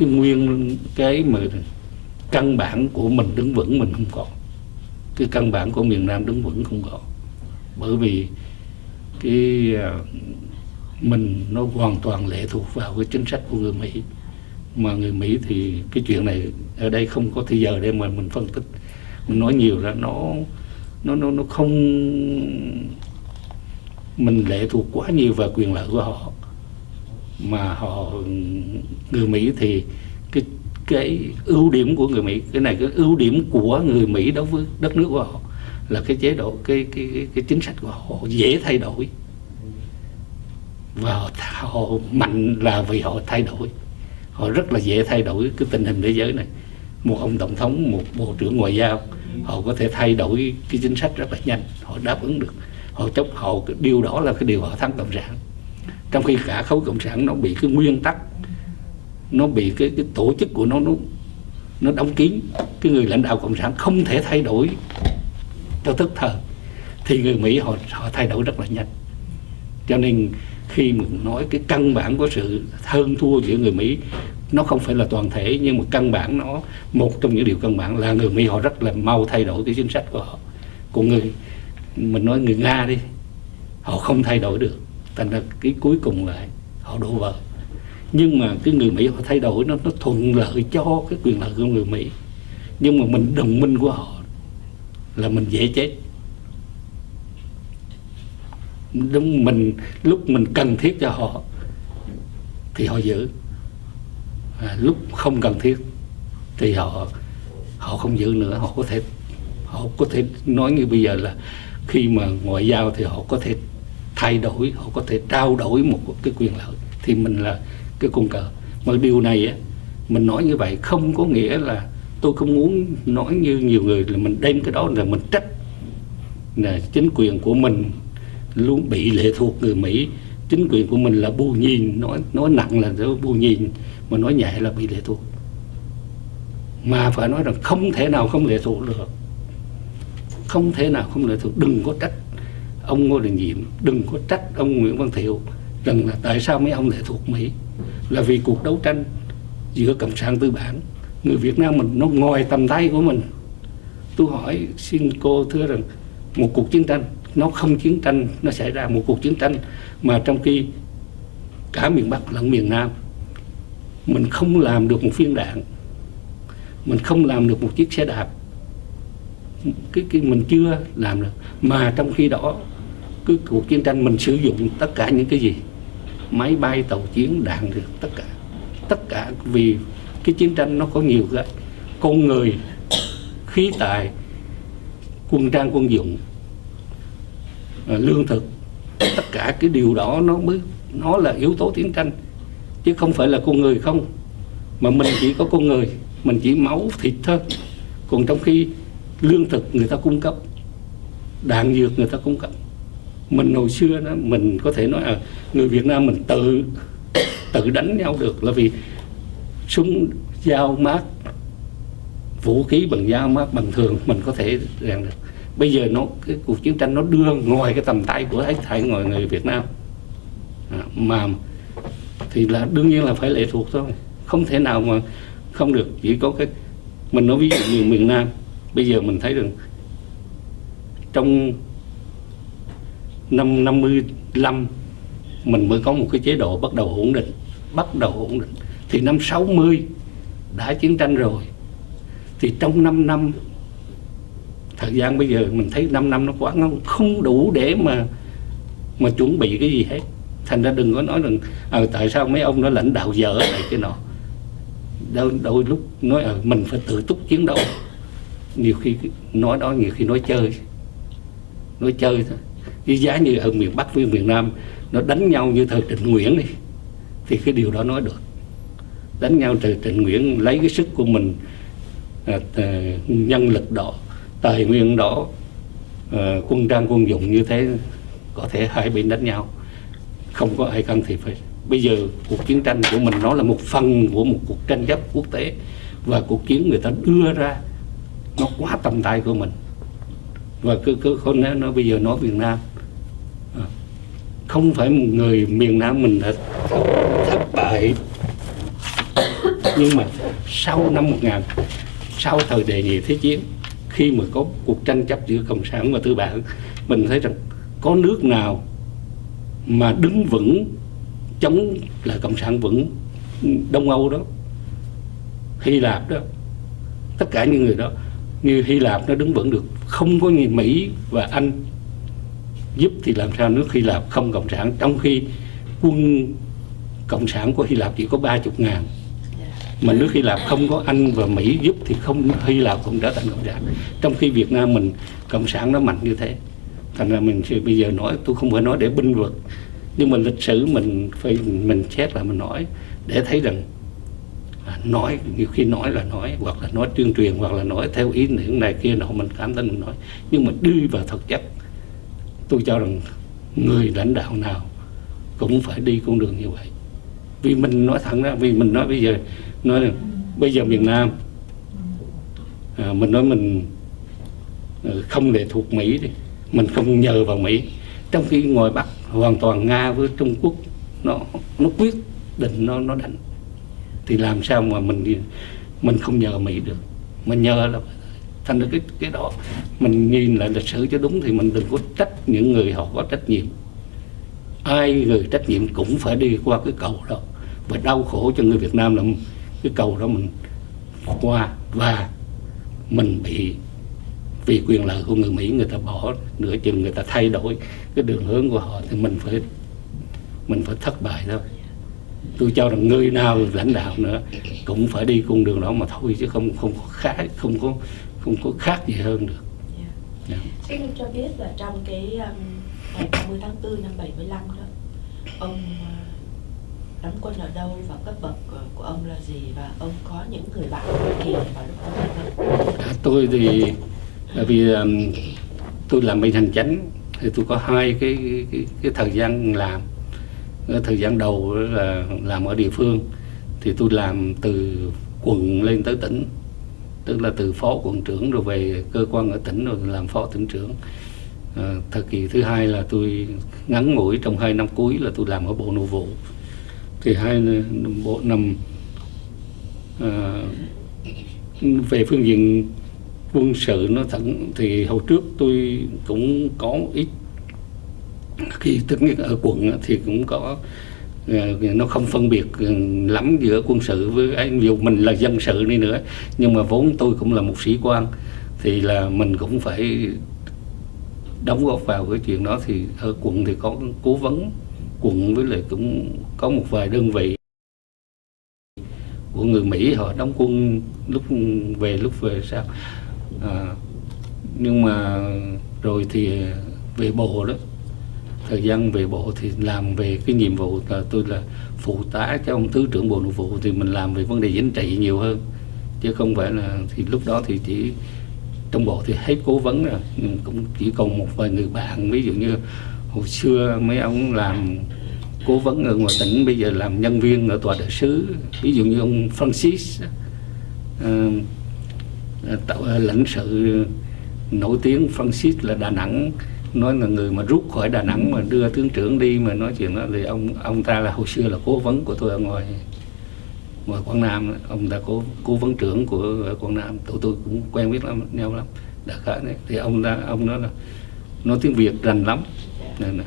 nguyên, cái mà căn bản của mình đứng vững mình không có, cái căn bản của miền Nam đứng vững không có, bởi vì cái mình nó hoàn toàn lệ thuộc vào cái chính sách của người Mỹ. Mà người Mỹ thì cái chuyện này ở đây không có thời giờ để mà mình phân tích, mình nói nhiều ra nó không, mình lệ thuộc quá nhiều vào quyền lợi của họ. Mà người Mỹ thì cái ưu điểm của người Mỹ, cái này cái ưu điểm của người Mỹ đối với đất nước của họ là cái chế độ, cái chính sách của họ dễ thay đổi, và họ mạnh là vì họ thay đổi, họ rất là dễ thay đổi cái tình hình thế giới này. Một ông tổng thống, một bộ trưởng ngoại giao, họ có thể thay đổi cái chính sách rất là nhanh, họ đáp ứng được, họ điều đó là cái điều họ thắng cộng sản. Trong khi cả khối cộng sản nó bị cái nguyên tắc, nó bị cái tổ chức của nó đóng kín, cái người lãnh đạo cộng sản không thể thay đổi cho tức thời, thì người Mỹ họ thay đổi rất là nhanh. Cho nên khi mình nói cái căn bản của sự hơn thua giữa người Mỹ, nó không phải là toàn thể, nhưng mà căn bản nó, một trong những điều căn bản là người Mỹ họ rất là mau thay đổi cái chính sách của họ. Còn mình nói người Nga đi, họ không thay đổi được, thành ra cái cuối cùng lại họ đổ vỡ. Nhưng mà cái người Mỹ họ thay đổi nó thuận lợi cho cái quyền lợi của người Mỹ, nhưng mà mình đồng minh của họ là mình dễ chết. Đúng, lúc mình cần thiết cho họ thì họ giữ, lúc không cần thiết thì họ không giữ nữa. Họ có thể nói như bây giờ là khi mà ngoại giao thì họ có thể thay đổi, họ có thể trao đổi một cái quyền lợi, thì mình là cái con cờ. Mà điều này á, mình nói như vậy không có nghĩa là tôi không muốn nói như nhiều người là mình đem cái đó là mình trách là chính quyền của mình luôn bị lệ thuộc người Mỹ, chính quyền của mình là bù nhìn, nói nặng là bù nhìn, mà nói nhẹ là bị lệ thuộc. Mà phải nói rằng không thể nào không lệ thuộc được, không thể nào không lệ thuộc. Đừng có trách ông Ngô Đình Diệm, đừng có trách ông Nguyễn Văn Thiệu rằng là tại sao mấy ông lệ thuộc Mỹ, là vì cuộc đấu tranh giữa cộng sản tư bản, người Việt Nam mình nó ngoài tầm tay của mình. Tôi hỏi xin cô thưa rằng một cuộc chiến tranh, nó không chiến tranh nó xảy ra, một cuộc chiến tranh mà trong khi cả miền Bắc lẫn miền Nam mình không làm được một viên đạn, mình không làm được một chiếc xe đạp, cái mình chưa làm được, mà trong khi đó cái cuộc chiến tranh mình sử dụng tất cả những cái gì, máy bay, tàu chiến, đạn được, tất cả vì cái chiến tranh nó có nhiều cái con người, khí tài, quân trang quân dụng, lương thực, tất cả cái điều đó nó là yếu tố chiến tranh, chứ không phải là con người không. Mà mình chỉ có con người, mình chỉ máu thịt thôi. Còn trong khi lương thực người ta cung cấp, đạn dược người ta cung cấp, Mình hồi xưa đó mình có thể nói người Việt Nam mình tự đánh nhau được, là vì súng dao mát, vũ khí bằng dao mát bằng thường mình có thể rèn được. Bây giờ cái cuộc chiến tranh nó đưa ngoài cái tầm tay của hết thảy người Việt Nam, mà thì là đương nhiên là phải lệ thuộc thôi, không thể nào mà không được. Chỉ có cái mình nói ví dụ miền Nam bây giờ mình thấy rằng trong năm 55 mình mới có một cái chế độ bắt đầu ổn định, thì năm 60 đã chiến tranh rồi. Thì trong 5 năm thời gian bây giờ mình thấy 5 năm nó quá ngắn, không đủ để mà chuẩn bị cái gì hết. Thành ra đừng có nói rằng tại sao mấy ông nó lãnh đạo dở này cái nọ. Đôi lúc nói mình phải tự túc chiến đấu, nhiều khi nói đó, nhiều khi nói chơi thôi. Cái giá như ở miền Bắc với miền Nam nó đánh nhau như thời Trịnh Nguyễn đi, thì cái điều đó nói được. Đánh nhau thời Trịnh Nguyễn lấy cái sức của mình, nhân lực đó, tài nguyên đó, quân trang quân dụng như thế, có thể hai bên đánh nhau không có ai can thiệp hết. Bây giờ cuộc chiến tranh của mình nó là một phần của một cuộc tranh chấp quốc tế, và cuộc chiến người ta đưa ra nó quá tầm tay của mình. Và cứ nó bây giờ nói Việt Nam, không phải một người miền Nam mình đã thất bại, nhưng mà sau sau thời đệ nhị thế chiến, khi mà có cuộc tranh chấp giữa cộng sản và tư bản, mình thấy rằng có nước nào mà đứng vững chống lại cộng sản vững? Đông Âu đó, Hy Lạp đó, tất cả những người đó. Như Hy Lạp nó đứng vững được, không có người Mỹ và Anh giúp thì làm sao nước Hy Lạp không cộng sản, trong khi quân cộng sản của Hy Lạp chỉ có 30.000, mà nước Hy Lạp không có Anh và Mỹ giúp thì không, Hy Lạp cũng trở thành cộng sản. Trong khi Việt Nam mình cộng sản nó mạnh như thế. Thành ra mình bây giờ nói, tôi không phải nói để binh vực, nhưng mà lịch sử mình xét lại, mình nói để thấy rằng nói nhiều khi nói là nói, hoặc là nói tuyên truyền, hoặc là nói theo ý tưởng này kia nọ, mình cảm thấy mình nói, nhưng mà đi vào thực chất, tôi cho rằng người lãnh đạo nào cũng phải đi con đường như vậy. Vì mình nói thẳng ra, vì mình nói bây giờ miền Nam, mình nói mình không lệ thuộc Mỹ đi, mình không nhờ vào Mỹ, trong khi ngoài Bắc hoàn toàn Nga với Trung Quốc nó quyết định nó đánh, thì làm sao mà mình không nhờ Mỹ được, mình nhờ là thành ra cái đó. Mình nhìn lại lịch sử cho đúng, thì mình đừng có trách những người họ có trách nhiệm. Ai người trách nhiệm cũng phải đi qua cái cầu đó, và đau khổ cho người Việt Nam là cái cầu đó mình qua, và mình bị vì quyền lợi của người Mỹ, người ta bỏ nửa chừng, người ta thay đổi cái đường hướng của họ, thì mình phải thất bại thôi. Tôi cho rằng người nào lãnh đạo nữa cũng phải đi con đường đó mà thôi, chứ không có khác gì hơn được. Xin cho biết là trong cái ngày 30 tháng 4 năm 75 đó, ông đóng quân ở đâu và cấp bậc của ông là gì, và ông có những người bạn kỳ vào lúc đó không? Tôi thì vì tôi làm bên hành chánh, thì tôi có hai cái thời gian làm. Thời gian đầu là làm ở địa phương, thì tôi làm từ quận lên tới tỉnh, tức là từ phó quận trưởng rồi về cơ quan ở tỉnh rồi làm phó tỉnh trưởng. Thời kỳ thứ hai là tôi ngắn ngủi trong 2 năm cuối là tôi làm ở Bộ Nội vụ. Thì bộ nằm về phương diện quân sự nó thẳng, thì hồi trước tôi cũng có ít, khi tất nhiên ở quận thì cũng có, nó không phân biệt lắm giữa quân sự với anh, dù mình là dân sự đi nữa, nhưng mà vốn tôi cũng là một sĩ quan, thì là mình cũng phải đóng góp vào cái chuyện đó. Thì ở quận thì có cố vấn quận, với lại cũng có một vài đơn vị của người Mỹ họ đóng quân lúc về sao. Nhưng mà rồi thì về bộ đó, thời gian về bộ thì làm về cái nhiệm vụ là tôi là phụ tá cho ông thứ trưởng Bộ Nội vụ, thì mình làm về vấn đề chính trị nhiều hơn, chứ không phải là, thì lúc đó thì chỉ trong bộ thì hết cố vấn rồi, cũng chỉ còn một vài người bạn, ví dụ như hồi xưa mấy ông làm cố vấn ở ngoài tỉnh, bây giờ làm nhân viên ở tòa đại sứ, ví dụ như ông Francis, lãnh sự nổi tiếng Francis là Đà Nẵng, nói là người mà rút khỏi Đà Nẵng mà đưa tướng trưởng đi mà nói chuyện đó, thì ông ta là hồi xưa là cố vấn của tôi ở ngoài Quảng Nam, ông ta cố vấn trưởng của Quảng Nam, tụi tôi cũng quen biết nhau lắm. Đại khái này thì ông nói là nói tiếng Việt rành lắm. Nên là,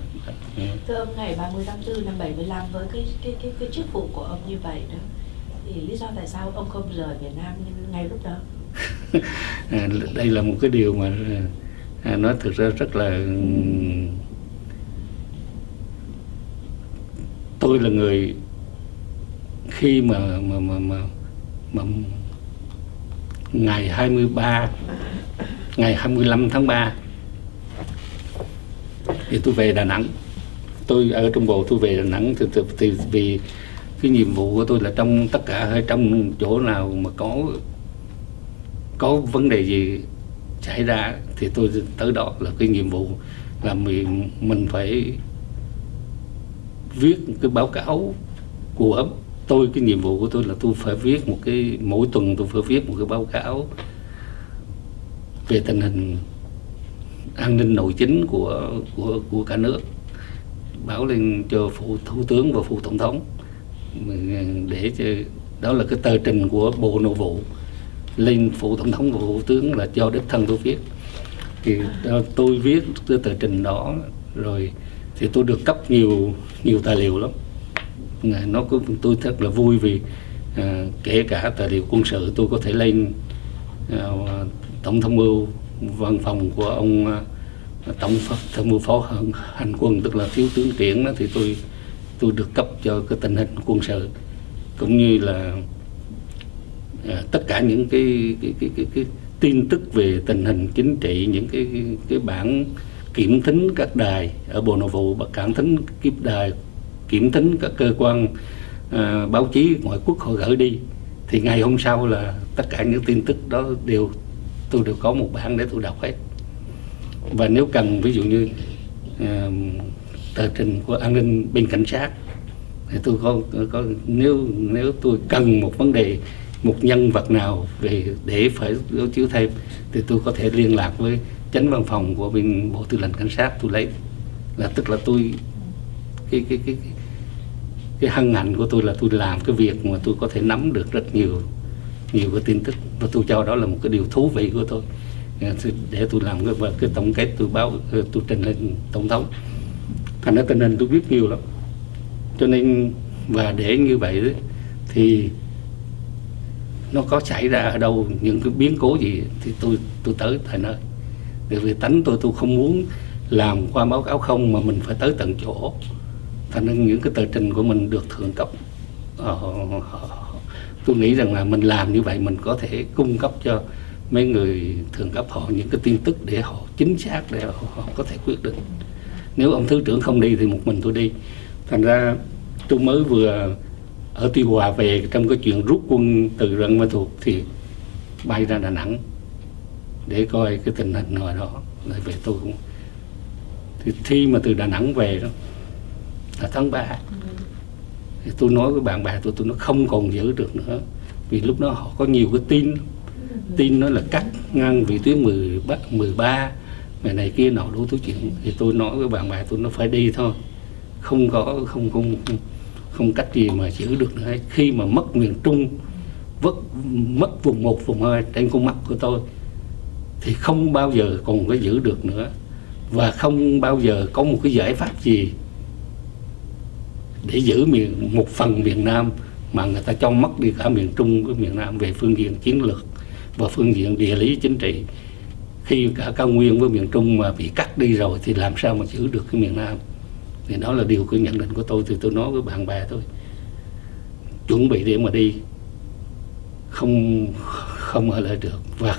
Thưa ông, ngày 30 tháng 4 năm 75 với cái chức vụ của ông như vậy đó, thì lý do tại sao ông không rời Việt Nam ngay lúc đó? Đây là một cái điều mà nói thực ra rất là, tôi là người khi mà ngày 25 tháng 3 thì tôi về Đà Nẵng. Tôi ở Trung Bộ, tôi về Đà Nẵng thì vì cái nhiệm vụ của tôi là trong tất cả hay trong chỗ nào mà có vấn đề gì xảy ra thì tôi tới đó, là cái nhiệm vụ là mình phải viết cái báo cáo của tôi. Cái nhiệm vụ của tôi là tôi phải viết mỗi tuần tôi phải viết một cái báo cáo về tình hình an ninh nội chính của cả nước, báo lên cho thủ tướng và phụ tổng thống, để cho, đó là cái tờ trình của Bộ Nội vụ lên phụ tổng thống và thủ tướng, là do đích thân tôi viết. Thì tôi viết cái tờ trình đó rồi thì tôi được cấp nhiều tài liệu lắm. Tôi rất là vui vì kể cả tài liệu quân sự tôi có thể lên tổng tham mưu văn phòng của ông tổng tham mưu phó hành quân, tức là thiếu tướng Triển đó, thì tôi được cấp cho cái tình hình quân sự, cũng như là tất cả những cái tin tức về tình hình chính trị, những cái bản kiểm thính các đài ở Bộ Nội vụ, kiểm thính các cơ quan báo chí ngoại quốc họ gửi đi, thì ngày hôm sau là tất cả những tin tức đó tôi đều có một bản để tôi đọc hết. Và nếu cần, ví dụ như tờ trình của an ninh bên cảnh sát thì tôi có nếu tôi cần một vấn đề, một nhân vật nào để phải đối chiếu thêm thì tôi có thể liên lạc với chánh văn phòng của bên Bộ Tư lệnh Cảnh sát, tôi lấy. Là tức là tôi cái hân hạnh của tôi là tôi làm cái việc mà tôi có thể nắm được rất nhiều cái tin tức, và tôi cho đó là một cái điều thú vị của tôi, để tôi làm cái tổng kết, tôi trình lên tổng thống. Thành ra tình hình tôi biết nhiều lắm, cho nên và để như vậy đấy, thì nó có xảy ra ở đâu những cái biến cố gì thì tôi tới tại nơi. Vì tánh tôi không muốn làm qua báo cáo không, mà mình phải tới tận chỗ. Thành nên những cái tờ trình của mình được thượng cấp, tôi nghĩ rằng là mình làm như vậy mình có thể cung cấp cho mấy người thượng cấp họ những cái tin tức để họ chính xác, để họ có thể quyết định. Nếu ông thứ trưởng không đi thì một mình tôi đi. Thành ra tôi mới vừa ở Tuy Hòa về, trong cái chuyện rút quân từ Rận Ma Thuộc thì bay ra Đà Nẵng để coi cái tình hình ngoài đó. Lại về tôi cũng thì khi mà từ Đà Nẵng về đó là tháng 3 thì tôi nói với bạn bè tôi nó không còn giữ được nữa, vì lúc đó họ có nhiều cái tin nói là cắt ngang vị tuyến 13 ngày này kia nọ đủ thứ chuyện. Thì tôi nói với bạn bè tôi nó phải đi thôi, không cách gì mà giữ được nữa. Khi mà mất miền Trung, mất vùng 1, vùng 2 trên con mắt của tôi thì không bao giờ còn có giữ được nữa, và không bao giờ có một cái giải pháp gì để giữ một phần miền Nam mà người ta cho mất đi cả miền Trung với miền Nam về phương diện chiến lược và phương diện địa lý chính trị. Khi cả cao nguyên với miền Trung mà bị cắt đi rồi thì làm sao mà giữ được cái miền Nam. Thì đó là điều cái nhận định của tôi. Thì tôi nói với bạn bè tôi chuẩn bị để mà đi, không ở lại được và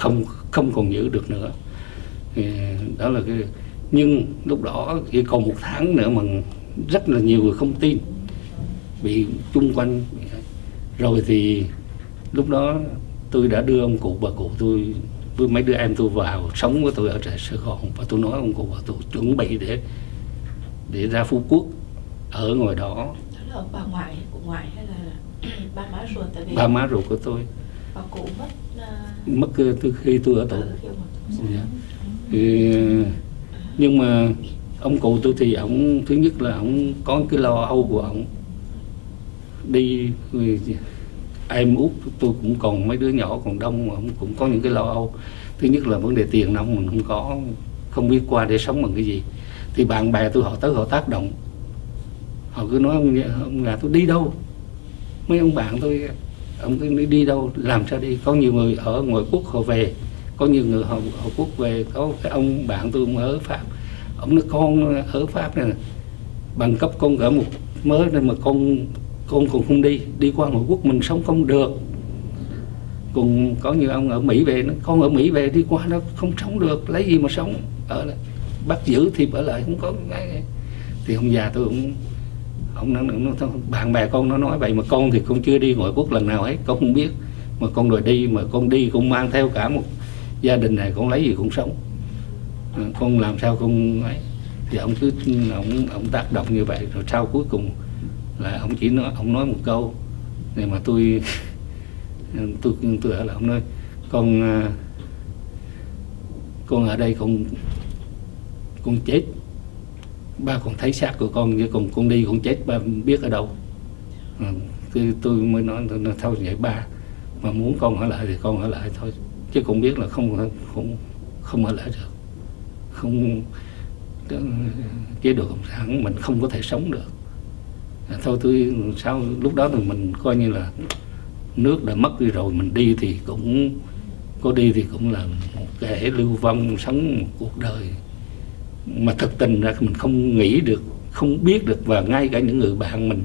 không còn giữ được nữa. Thì đó là cái, nhưng lúc đó chỉ còn 1 tháng nữa mà rất là nhiều người không tin, bị chung quanh. Rồi thì lúc đó tôi đã đưa ông cụ bà cụ tôi với mấy đứa em tôi vào sống với tôi ở Sài Gòn, và tôi nói ông cụ bà tôi chuẩn bị để ra Phú Quốc ở ngoài đó. Đó là ông bà ngoại của ngoại hay là ba má ruột? Tại vì Ba má ruột của tôi bà cụ mất từ khi tôi ở tù. khi mà Dạ. Thì, nhưng mà ông cụ tôi thì ông thứ nhất là ông có cái lo âu của ông đi, em út tôi cũng còn mấy đứa nhỏ còn đông, ông cũng có những cái lo âu. Thứ nhất là vấn đề tiền nong mình không biết qua để sống bằng cái gì. Thì bạn bè tôi họ tới họ tác động, họ cứ nói ông già tôi đi đâu, mấy ông bạn tôi ông cứ đi đâu làm sao đi. Có nhiều người ở ngoại quốc họ về, có nhiều người họ quốc về. Có cái ông bạn tôi ở Pháp, ông nói con ở Pháp này bằng cấp con cả một mới nên mà con còn không đi qua ngoại quốc mình sống không được. Còn có nhiều ông ở Mỹ về, con ở Mỹ về đi qua nó không sống được, lấy gì mà sống, ở lại bắt giữ thì ở lại không có cái. Thì ông già tôi ông nói bạn bè con nó nói vậy mà con thì con chưa đi ngoại quốc lần nào hết, con không biết, mà con đòi đi, mà con đi con mang theo cả một gia đình này, con lấy gì con sống, con làm sao con ấy. Thì ông cứ ông tác động như vậy, rồi sau cuối cùng là ông nói một câu này mà tôi ở là ông nói con ở đây con chết ba còn thấy xác của con, chứ còn con đi con chết ba biết ở đâu. Tôi mới nói thôi vậy ba mà muốn con ở lại thì con ở lại thôi, chứ con biết là không ở lại được, không chế độ cộng sản mình không có thể sống được. Thôi tôi sau lúc đó thì mình coi như là nước đã mất đi rồi, mình đi thì cũng là một kẻ lưu vong sống một cuộc đời mà thực tình ra mình không nghĩ được, không biết được. Và ngay cả những người bạn mình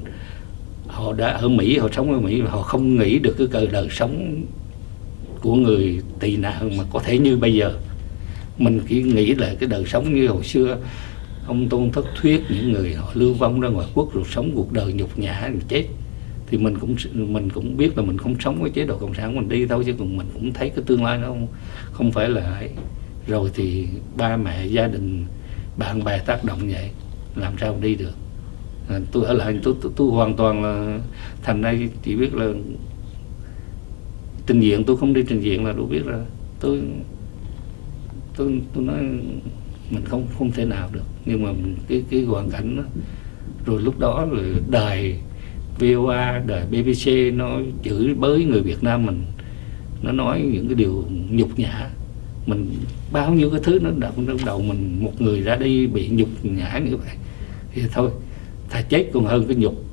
họ đã ở Mỹ, họ sống ở Mỹ, họ không nghĩ được cái đời sống của người tị nạn mà có thể như bây giờ. Mình chỉ nghĩ là cái đời sống như hồi xưa ông Tôn Thất Thuyết, những người họ lưu vong ra ngoài quốc rồi sống cuộc đời nhục nhã rồi chết. Thì mình cũng biết là mình không sống với chế độ cộng sản, mình đi thôi, chứ còn mình cũng thấy cái tương lai nó không phải là ấy. Rồi thì ba mẹ, gia đình, bạn bè tác động vậy, làm sao đi được. Tôi ở lại, tôi hoàn toàn là thành ra chỉ biết là trình diện, tôi không đi trình diện là tôi biết là tôi nói mình không thể nào được. Nhưng mà cái hoàn cảnh đó, rồi lúc đó rồi đài VOA, đài BBC nó chửi bới người Việt Nam mình, nó nói những cái điều nhục nhã mình, bao nhiêu cái thứ nó đập trong đầu mình. Một người ra đi bị nhục nhã như vậy thì thôi thà chết còn hơn cái nhục.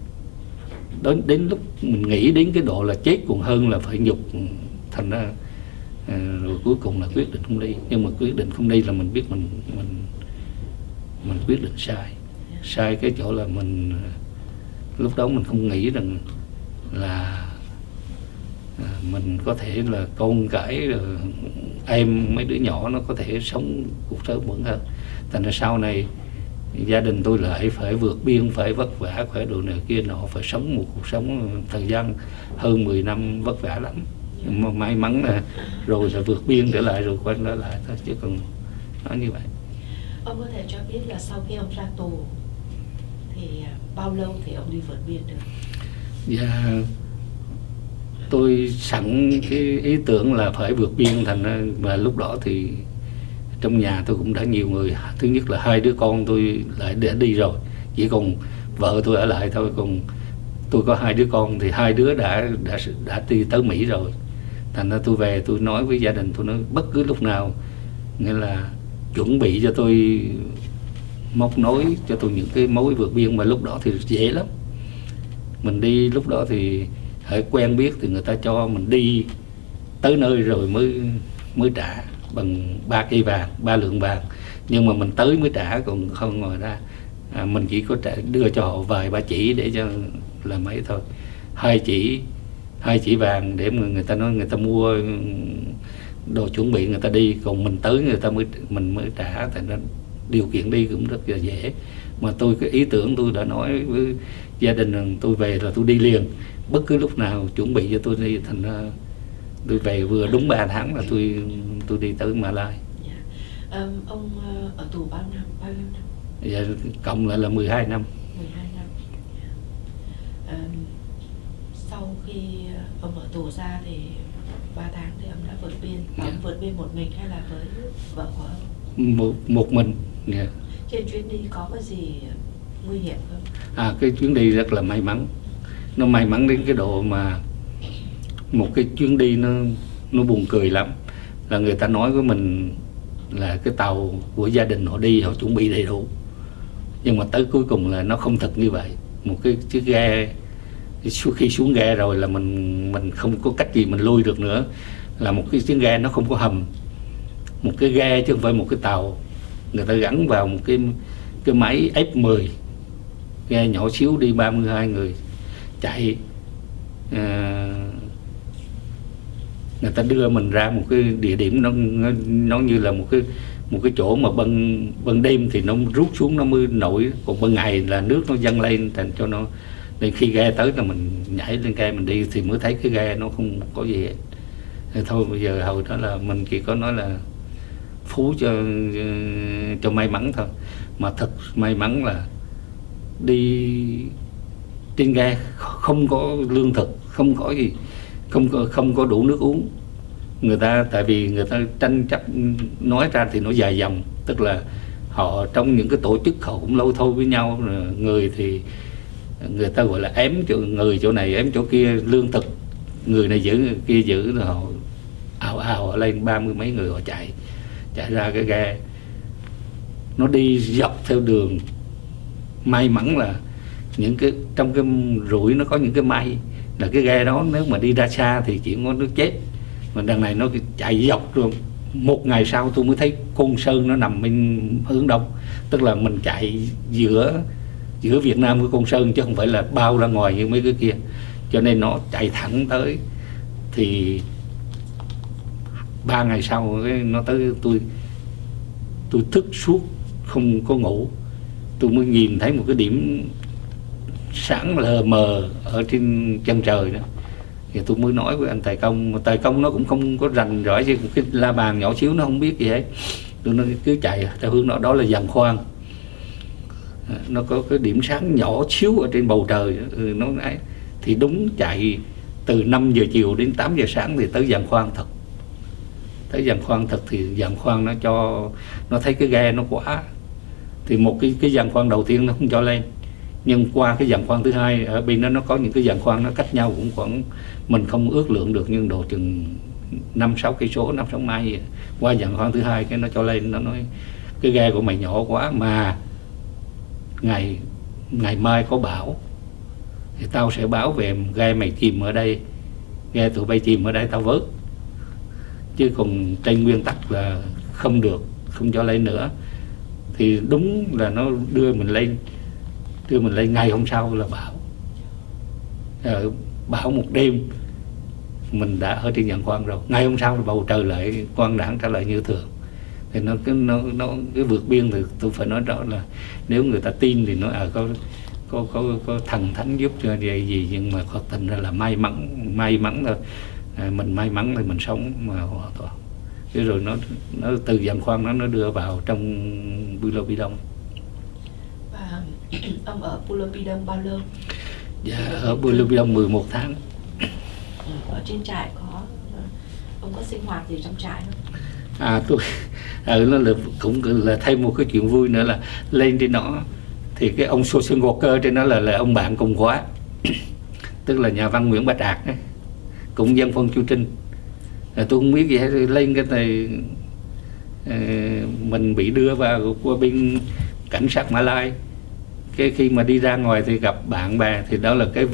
Đến lúc mình nghĩ đến cái độ là chết còn hơn là phải nhục, thành ra rồi cuối cùng là quyết định không đi. Nhưng mà quyết định không đi là mình biết mình quyết định sai cái chỗ là mình lúc đó mình không nghĩ rằng là mình có thể là con cái em mấy đứa nhỏ nó có thể sống cuộc sống vững hơn. Thành ra sau này gia đình tôi lại phải vượt biên, phải vất vả, phải đồ này kia nọ, phải sống một cuộc sống thời gian hơn 10 năm vất vả lắm. Nhưng mà may mắn là rồi là vượt biên trở lại rồi quay trở lại thôi, chứ còn nói như vậy. Ông có thể cho biết là sau khi ông ra tù thì bao lâu thì ông đi vượt biên được? Dạ, tôi sẵn cái ý tưởng là phải vượt biên, thành ra và lúc đó thì trong nhà tôi cũng đã nhiều người. Thứ nhất là 2 đứa con tôi lại đã đi rồi, chỉ còn vợ tôi ở lại thôi. Còn tôi có 2 đứa con thì 2 đứa đã đi tới Mỹ rồi. Thành ra tôi về tôi nói với gia đình, tôi nói bất cứ lúc nào nghĩa là chuẩn bị cho tôi, móc nối cho tôi những cái mối vượt biên. Mà lúc đó thì dễ lắm, mình đi lúc đó thì hãy quen biết thì người ta cho mình đi tới nơi rồi mới trả bằng 3 cây vàng, 3 lượng vàng. Nhưng mà mình tới mới trả, còn không ngồi ra mình chỉ có đưa cho họ vài ba chỉ để cho làm mấy thôi. 2 chỉ vàng để người ta nói người ta mua đồ chuẩn bị người ta đi, còn mình tới mình mới trả. Thành ra điều kiện đi cũng rất là dễ. Mà tôi cái ý tưởng tôi đã nói với gia đình rằng tôi về là tôi đi liền, bất cứ lúc nào chuẩn bị cho tôi đi. Thành ra tôi về vừa đúng 3 tháng là tôi đi tới Malai. Ông ở tù bao nhiêu năm? Giờ cộng lại là 12 năm. 12 năm. Sau khi ông ở tù ra thì 3 tháng thì ông đã vượt biên. Ông vượt biên một mình hay là với vợ của ông? Một mình. Trên chuyến đi có cái gì nguy hiểm không? Cái chuyến đi rất là may mắn. Nó may mắn đến cái độ mà một cái chuyến đi nó buồn cười lắm. Là người ta nói với mình là cái tàu của gia đình họ đi, họ chuẩn bị đầy đủ, nhưng mà tới cuối cùng là nó không thật như vậy. Một cái chiếc ghe, khi xuống ghe rồi là mình không có cách gì mình lui được nữa. Là một cái chiếc ghe nó không có hầm, một cái ghe chứ không phải một cái tàu. Người ta gắn vào một cái máy F10, ghe nhỏ xíu đi 32 người chạy. Người ta đưa mình ra một cái địa điểm nó như là một cái chỗ mà ban đêm thì nó rút xuống nó mới nổi, còn ban ngày là nước nó dâng lên, thành cho nó. Nên khi ghe tới là mình nhảy lên ghe mình đi thì mới thấy cái ghe nó không có gì hết. Thì thôi bây giờ hồi đó là mình chỉ có nói là phú cho may mắn thôi. Mà thật may mắn là đi trên ghe không có lương thực, không có gì, không có đủ nước uống. Tại vì người ta tranh chấp, nói ra thì nó dài dòng, tức là họ trong những cái tổ chức họ cũng lâu thôi với nhau. Người thì người ta gọi là ém người chỗ này ém chỗ kia lương thực, người này giữ người kia giữ, rồi họ ào lên 30 mấy người, họ chạy ra cái ghe. Nó đi dọc theo đường. May mắn là trong cái rủi nó có những cái may, là cái ghe đó nếu mà đi ra xa thì chỉ có nước chết. Mà đằng này nó chạy dọc luôn. Một ngày sau tôi mới thấy Côn Sơn nó nằm bên hướng đông, tức là mình chạy giữa Việt Nam với Côn Sơn, chứ không phải là bao ra ngoài như mấy cái kia. Cho nên nó chạy thẳng tới. Thì 3 ngày sau nó tới, tôi thức suốt không có ngủ. Tôi mới nhìn thấy một cái điểm sáng lờ mờ ở trên chân trời đó. Thì tôi mới nói với anh Tài Công, mà Tài Công nó cũng không có rành rỏi, chứ cái la bàn nhỏ xíu nó không biết gì hết. Tôi nói cứ chạy theo hướng đó là Giàn Khoan. Nó có cái điểm sáng nhỏ xíu ở trên bầu trời. Nó ấy. Thì đúng chạy từ 5 giờ chiều đến 8 giờ sáng thì tới Giàn Khoan thật. Tới Giàn Khoan thật thì Giàn Khoan nó thấy cái ghe nó quá. Thì một cái giàn khoan đầu tiên nó không cho lên, nhưng qua cái giàn khoan thứ hai, ở bên đó nó có những cái giàn khoan nó cách nhau cũng khoảng, mình không ước lượng được, nhưng độ chừng 5-6 cây số, 5-6 mai. Qua giàn khoan thứ hai cái nó cho lên, nó nói cái ghe của mày nhỏ quá, mà ngày mai có bão thì tao sẽ báo về, ghe mày chìm ở đây, ghe tụi bay chìm ở đây tao vớt, chứ còn trên nguyên tắc là không được, không cho lên nữa. Thì đúng là nó đưa mình lên ngày hôm sau là bão. Bão một đêm mình đã ở trên Giàn Khoan rồi, ngày hôm sau là bầu trời lại quang đãng trở lại như thường. Thì nó cái vượt biên thì tôi phải nói rõ là nếu người ta tin thì nói có thần thánh giúp cho gì, nhưng mà thật tình ra là may mắn thôi. Mình may mắn thì mình sống mà hoàn toàn. Thế rồi nó từ Giàn Khoan nó đưa vào trong Pulau Pidong. Và ông ở Pulau Pidong bao lâu? Dạ, ở Pulau Pidong 11 tháng. Ở trên trại ông có sinh hoạt gì trong trại không? Tôi nó cũng là thêm một cái chuyện vui nữa là lên trên đó thì cái ông social worker trên đó là ông bạn cùng khóa, tức là nhà văn Nguyễn Bá Trạc ấy, cũng dân phân Chu Trinh. Tôi không biết gì hết, lên cái này mình bị đưa vào qua bên cảnh sát Mã Lai. Cái khi mà đi ra ngoài thì gặp bạn bè, thì đó là cái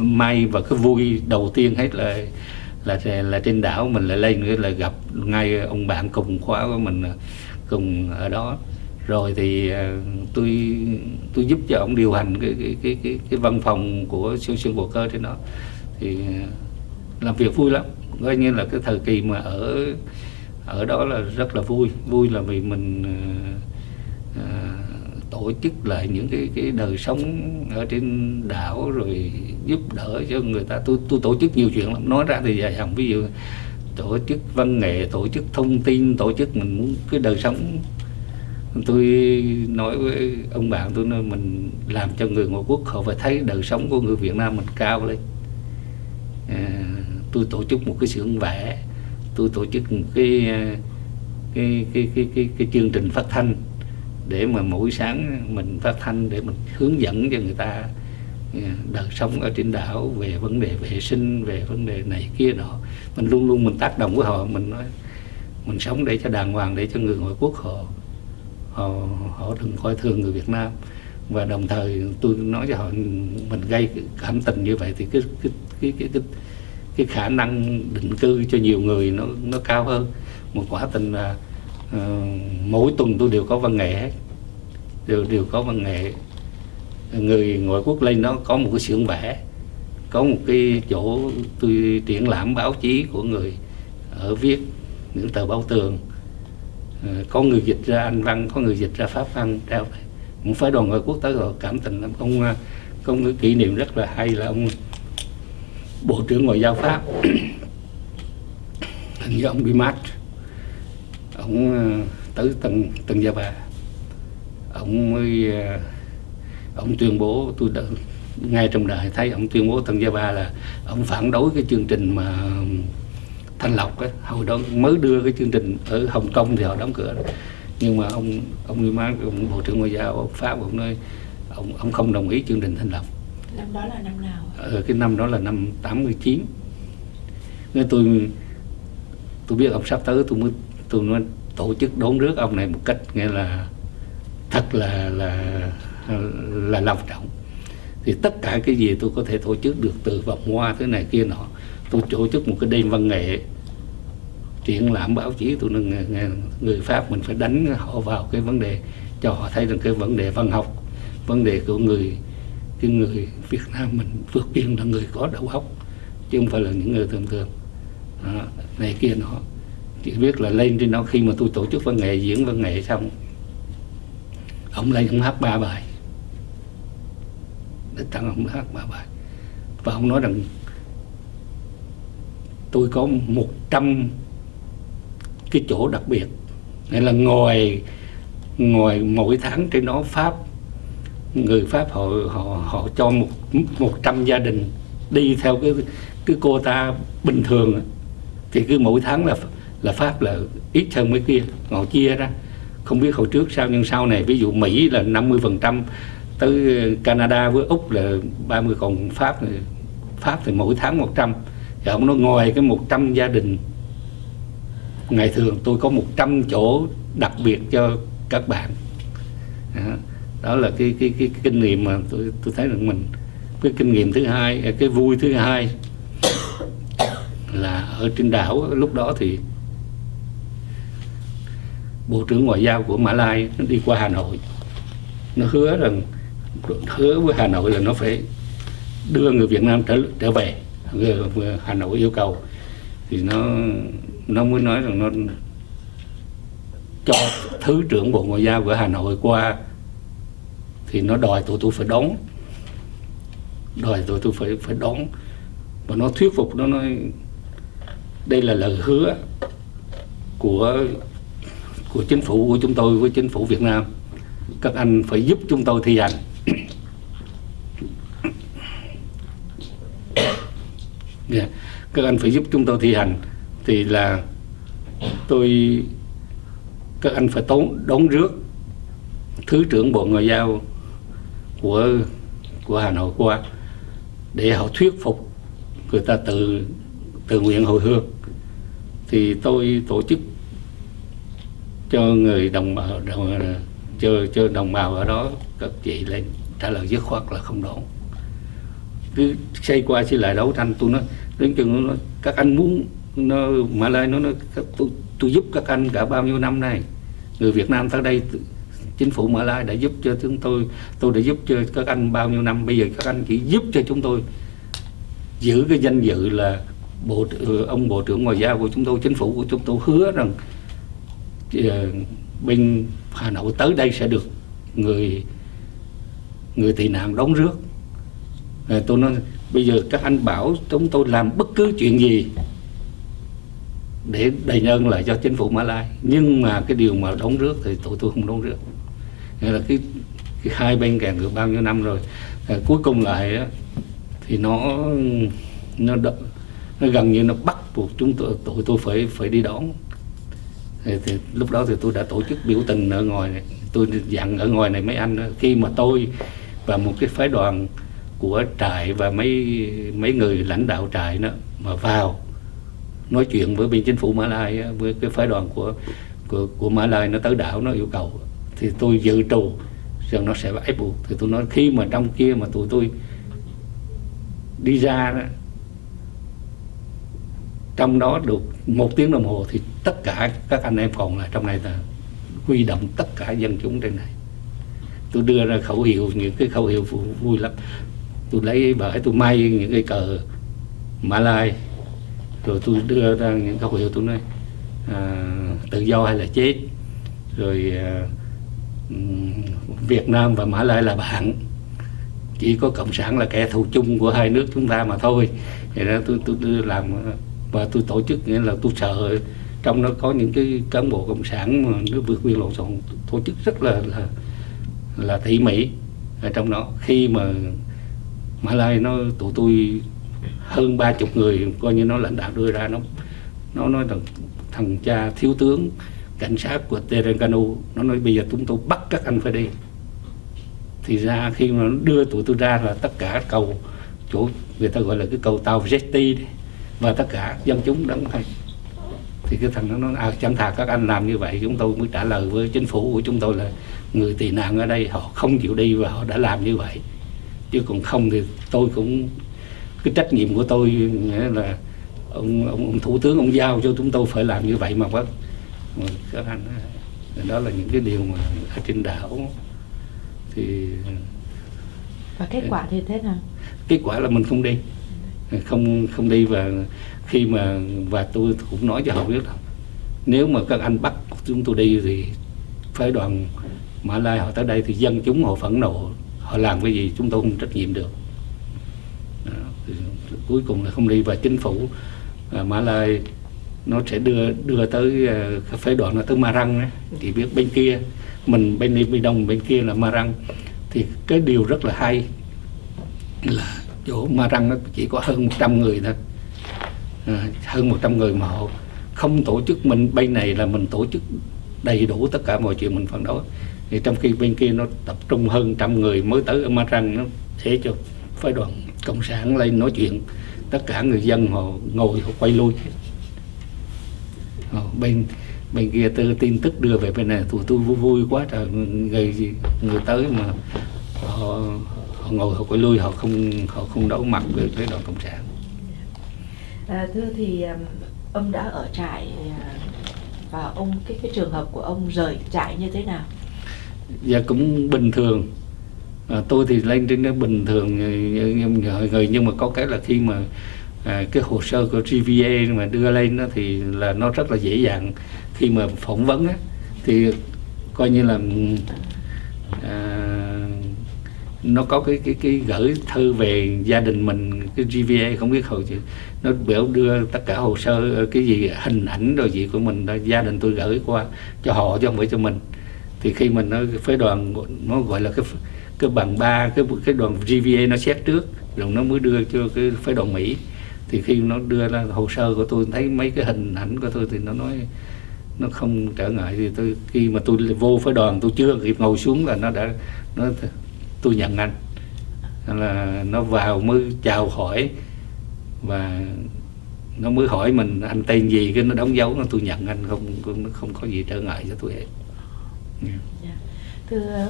may và cái vui đầu tiên hết là trên đảo mình lại lên nữa là gặp ngay ông bạn cùng khóa của mình cùng ở đó. Rồi thì tôi giúp cho ông điều hành cái văn phòng của social worker trên đó, thì làm việc vui lắm. Coi như là cái thời kỳ mà ở đó là rất là vui là vì mình tổ chức lại những cái đời sống ở trên đảo, rồi giúp đỡ cho người ta. Tôi tổ chức nhiều chuyện lắm, nói ra thì dài dòng. Ví dụ tổ chức văn nghệ, tổ chức thông tin, tổ chức mình muốn cái đời sống Tôi nói với ông bạn tôi, nói mình làm cho người ngoại quốc họ phải thấy đời sống của người Việt Nam mình cao lên. Tôi tổ chức một cái xưởng vẽ, tôi tổ chức một cái chương trình phát thanh để mà mỗi sáng mình phát thanh để mình hướng dẫn cho người ta đời sống ở trên đảo, về vấn đề vệ sinh, về vấn đề này kia nọ. Mình luôn luôn mình tác động với họ, mình nói mình sống để cho đàng hoàng, để cho người ngoại quốc họ đừng coi thường người Việt Nam. Và đồng thời tôi nói cho họ mình gây cảm tình như vậy thì cái khả năng định cư cho nhiều người nó cao hơn. Một quả tình là mỗi tuần tôi đều có văn nghệ hết, đều có văn nghệ. Người ngoại quốc lên đó có một cái xưởng vẽ, có một cái chỗ tôi triển lãm báo chí của người ở viết những tờ báo tường, có người dịch ra Anh văn, có người dịch ra Pháp văn trao. Một phái đoàn ngoại quốc tới rồi cảm tình lắm. Ông có một cái kỷ niệm rất là hay là ông Bộ trưởng Ngoại giao Pháp hình như ông Bimat, ông tới Tân Java, ông tuyên bố, tôi đã ngay trong đời thấy ông tuyên bố Tân Java là ông phản đối cái chương trình mà thanh lọc ấy. Hồi đó mới đưa cái chương trình ở Hồng Kông thì họ đóng cửa đó. Nhưng mà ông Bimat, ông Bộ trưởng Ngoại giao Pháp, ông nói ông không đồng ý chương trình thanh lọc. Năm đó là năm nào? Cái năm đó là năm 89. Nên tôi biết ông sắp tới, tôi mới tổ chức đón rước ông này một cách nghĩa là thật là long trọng. Thì tất cả cái gì tôi có thể tổ chức được, từ vòng hoa thế này kia nọ. Tôi tổ chức một cái đêm văn nghệ, triển lãm báo chí. Tôi nói người Pháp mình phải đánh họ vào cái vấn đề, cho họ thấy rằng cái vấn đề văn học, vấn đề của người Việt Nam mình vượt biên là người có đầu óc, chứ không phải là những người thường thường này kia nọ. Chỉ biết là lên trên đó, khi mà tôi tổ chức văn nghệ, diễn văn nghệ xong, ông lên ông hát 3 bài, để tặng ông hát 3 bài. Và ông nói rằng tôi có 100 cái chỗ đặc biệt, nghĩa là ngồi mỗi tháng trên đó người Pháp họ cho 100 gia đình đi theo cái quota bình thường, thì cứ mỗi tháng là Pháp là ít hơn mấy kia, họ chia ra. Không biết hồi trước sao, nhưng sau này ví dụ Mỹ là 50%, tới Canada với Úc là 30%, còn Pháp thì mỗi tháng 100. Thì ông nói ngoài cái 100 gia đình ngày thường, tôi có 100 chỗ đặc biệt cho các bạn. Đó là cái kinh nghiệm mà tôi thấy rằng mình, cái kinh nghiệm thứ hai, cái vui thứ hai là ở trên đảo lúc đó thì Bộ trưởng Ngoại giao của Mã Lai nó đi qua Hà Nội, nó hứa với Hà Nội là nó phải đưa người Việt Nam trở về. Hà Nội yêu cầu thì nó mới nói rằng nó cho Thứ trưởng Bộ Ngoại giao của Hà Nội qua, thì nó đòi tụi tôi phải đón, và nó thuyết phục, nó nói đây là lời hứa của chính phủ của chúng tôi với chính phủ Việt Nam, các anh phải giúp chúng tôi thi hành. Các anh phải giúp chúng tôi thi hành thì là các anh phải đón rước Thứ trưởng Bộ Ngoại giao của Hà Nội qua, để họ thuyết phục người ta tự nguyện hồi hương. Thì tôi tổ chức cho người đồng bào ở đó, các chị lên trả lời dứt khoát là không đón. Cứ xây qua xây lại đấu tranh. Tôi nói đến chừng nó các anh muốn Mã Lai nó tôi giúp các anh cả bao nhiêu năm nay, người Việt Nam tới đây, chính phủ Mã Lai đã giúp cho chúng tôi đã giúp cho các anh bao nhiêu năm, bây giờ các anh chỉ giúp cho chúng tôi giữ cái danh dự là ông Bộ trưởng Ngoại giao của chúng tôi, chính phủ của chúng tôi hứa rằng bên Hà Nội tới đây sẽ được người tị nạn đón rước. Tôi nói bây giờ các anh bảo chúng tôi làm bất cứ chuyện gì để đền ơn lại cho chính phủ Mã Lai. Nhưng mà cái điều mà đón rước thì tụi tôi không đón rước. Nghĩa là cái hai bên kèn được bao nhiêu năm rồi, cuối cùng lại á, thì nó gần như nó bắt buộc tụi tôi phải đi đón. Thì lúc đó thì tôi đã tổ chức biểu tình ở ngoài này. Tôi dặn ở ngoài này mấy anh đó, khi mà tôi và một cái phái đoàn của trại và mấy người lãnh đạo trại đó mà vào nói chuyện với bên chính phủ Mã Lai, với cái phái đoàn của Mã Lai nó tới đảo, nó yêu cầu, thì tôi dự trù rằng nó sẽ ép buộc. Thì tôi nói khi mà trong kia mà tụi tôi đi ra đó, trong đó được 1 tiếng đồng hồ thì tất cả các anh em còn lại trong này là huy động tất cả dân chúng trên này. Tôi đưa ra khẩu hiệu, những cái khẩu hiệu vui lắm. Tôi lấy bãi tôi may những cái cờ Mã Lai, rồi tôi đưa ra những khẩu hiệu, tôi nói tự do hay là chết, rồi Việt Nam và Mã Lai là bạn, chỉ có cộng sản là kẻ thù chung của hai nước chúng ta mà thôi. Vậy đó tôi đưa làm, và tôi tổ chức, nghĩa là tôi sợ trong đó có những cái cán bộ cộng sản mà nó vượt biên lộn xộn, tổ chức rất là tỉ mỉ ở trong đó. Khi mà Mã Lai tụi tôi hơn 30 người coi như nó lãnh đạo đưa ra, nó nói rằng thằng cha thiếu tướng cảnh sát của Terengganu, nó nói bây giờ chúng tôi bắt các anh phải đi. Thì ra khi mà nó đưa tụi tôi ra là tất cả cầu chỗ người ta gọi là cái cầu tàu jetty và tất cả dân chúng đóng hay. Thì cái thằng nó nói chẳng thà các anh làm như vậy. Chúng tôi mới trả lời với chính phủ của chúng tôi là người tị nạn ở đây họ không chịu đi và họ đã làm như vậy, chứ còn không thì tôi cũng, cái trách nhiệm của tôi nghĩa là ông thủ tướng ông giao cho chúng tôi phải làm như vậy mà bác. Các anh, đó là những cái điều mà ở trên đảo. Thì và kết quả thì thế nào? Kết quả là mình không đi, và khi mà tôi cũng nói cho họ biết là nếu mà các anh bắt chúng tôi đi thì phái đoàn Mã Lai họ tới đây thì dân chúng họ phẫn nộ, họ làm cái gì chúng tôi không trách nhiệm được. Đó, cuối cùng là không đi, và chính phủ Mã Lai nó sẽ đưa tới cái phái đoàn nó tới Marang ấy. Thì biết bên kia mình bên đông, bên kia là Marang. Thì cái điều rất là hay là chỗ Marang nó chỉ có hơn 100 người thôi, hơn 100 người mà họ không tổ chức. Mình bên này là mình tổ chức đầy đủ tất cả mọi chuyện mình phản đối. Thì trong khi bên kia nó tập trung hơn 100 người mới tới ở Marang, nó để cho phái đoàn cộng sản lên nói chuyện, tất cả người dân họ ngồi họ quay lui. Bên kia tin tức đưa về bên này, tụi tôi vui quá trời, người tới mà họ ngồi họ quay lui, họ không đấu mặt với cái đoàn cộng sản. Thưa thì ông đã ở trại và ông cái trường hợp của ông rời trại như thế nào? Dạ cũng bình thường. Tôi thì lên trên đó bình thường nhưng mà có cái là khi mà cái hồ sơ của GVA mà đưa lên đó thì là nó rất là dễ dàng. Khi mà phỏng vấn á, thì coi như là nó có cái gửi thư về gia đình mình, cái GVA không biết hồi nó biểu đưa tất cả hồ sơ cái gì hình ảnh rồi gì của mình, gia đình tôi gửi qua cho họ chứ không phải cho mình. Thì khi mình phái đoàn nó gọi là cái bằng 3, cái đoàn GVA nó xét trước rồi nó mới đưa cho cái phái đoàn Mỹ. Thì khi nó đưa ra hồ sơ của tôi thấy mấy cái hình ảnh của tôi thì nó nói nó không trở ngại. Thì khi mà tôi vô phái đoàn tôi chưa kịp ngồi xuống là tôi nhận anh, là nó vào mới chào hỏi và nó mới hỏi mình anh tên gì, cái nó đóng dấu, nó tôi nhận anh, không có gì trở ngại cho tôi hết. Yeah. Thưa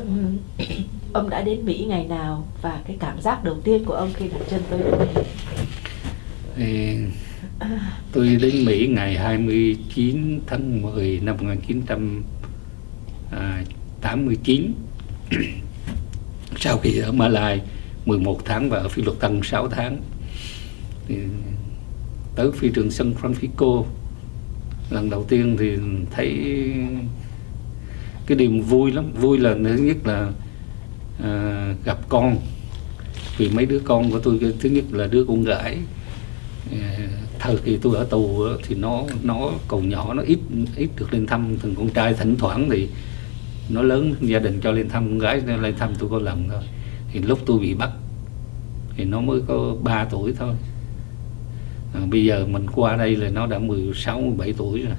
ông đã đến Mỹ ngày nào và cái cảm giác đầu tiên của ông khi đặt chân tới Mỹ? Tôi đến Mỹ ngày 29 tháng 10 năm 1989. Sau khi ở Malai 11 tháng và ở Phi Luật Tân 6 tháng, thì tới phi trường San Francisco lần đầu tiên thì thấy cái điều vui lắm. Vui là thứ nhất là gặp con, vì mấy đứa con của tôi thứ nhất là đứa con gái thời kỳ tôi ở tù thì nó còn nhỏ, nó ít được lên thăm. Thằng con trai thỉnh thoảng thì nó lớn gia đình cho lên thăm, con gái nó lên thăm tôi có lần thôi. Thì lúc tôi bị bắt thì nó mới có 3 tuổi thôi. Bây giờ mình qua đây là nó đã 16, 17 tuổi rồi.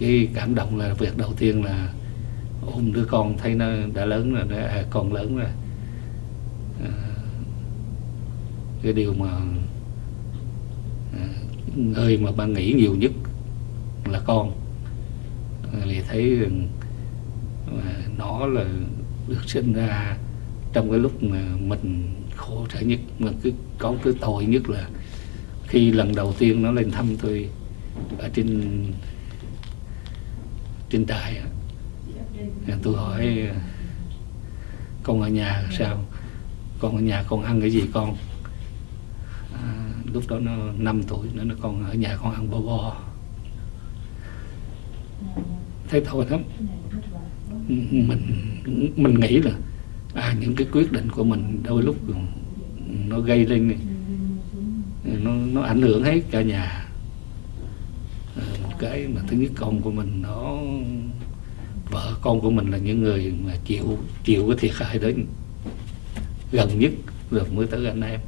Cái cảm động là việc đầu tiên là ôm đứa con thấy nó đã lớn rồi, con lớn rồi. Cái điều mà người mà bạn nghĩ nhiều nhất là con. Thì thấy nó là được sinh ra trong cái lúc mà mình khổ sở nhất, mà có cái tội nhất là khi lần đầu tiên nó lên thăm tôi ở trên trại. Tôi hỏi con ở nhà sao, con ở nhà con ăn cái gì con? Lúc đó nó 5 tuổi, nó con ở nhà con ăn bo bo. Thấy tội lắm. Mình nghĩ là những cái quyết định của mình đôi lúc nó gây lên, nó ảnh hưởng hết cả nhà. Cái mà thứ nhất, con của mình, vợ con của mình là những người mà chịu cái thiệt hại đến gần nhất, rồi mới tới anh em,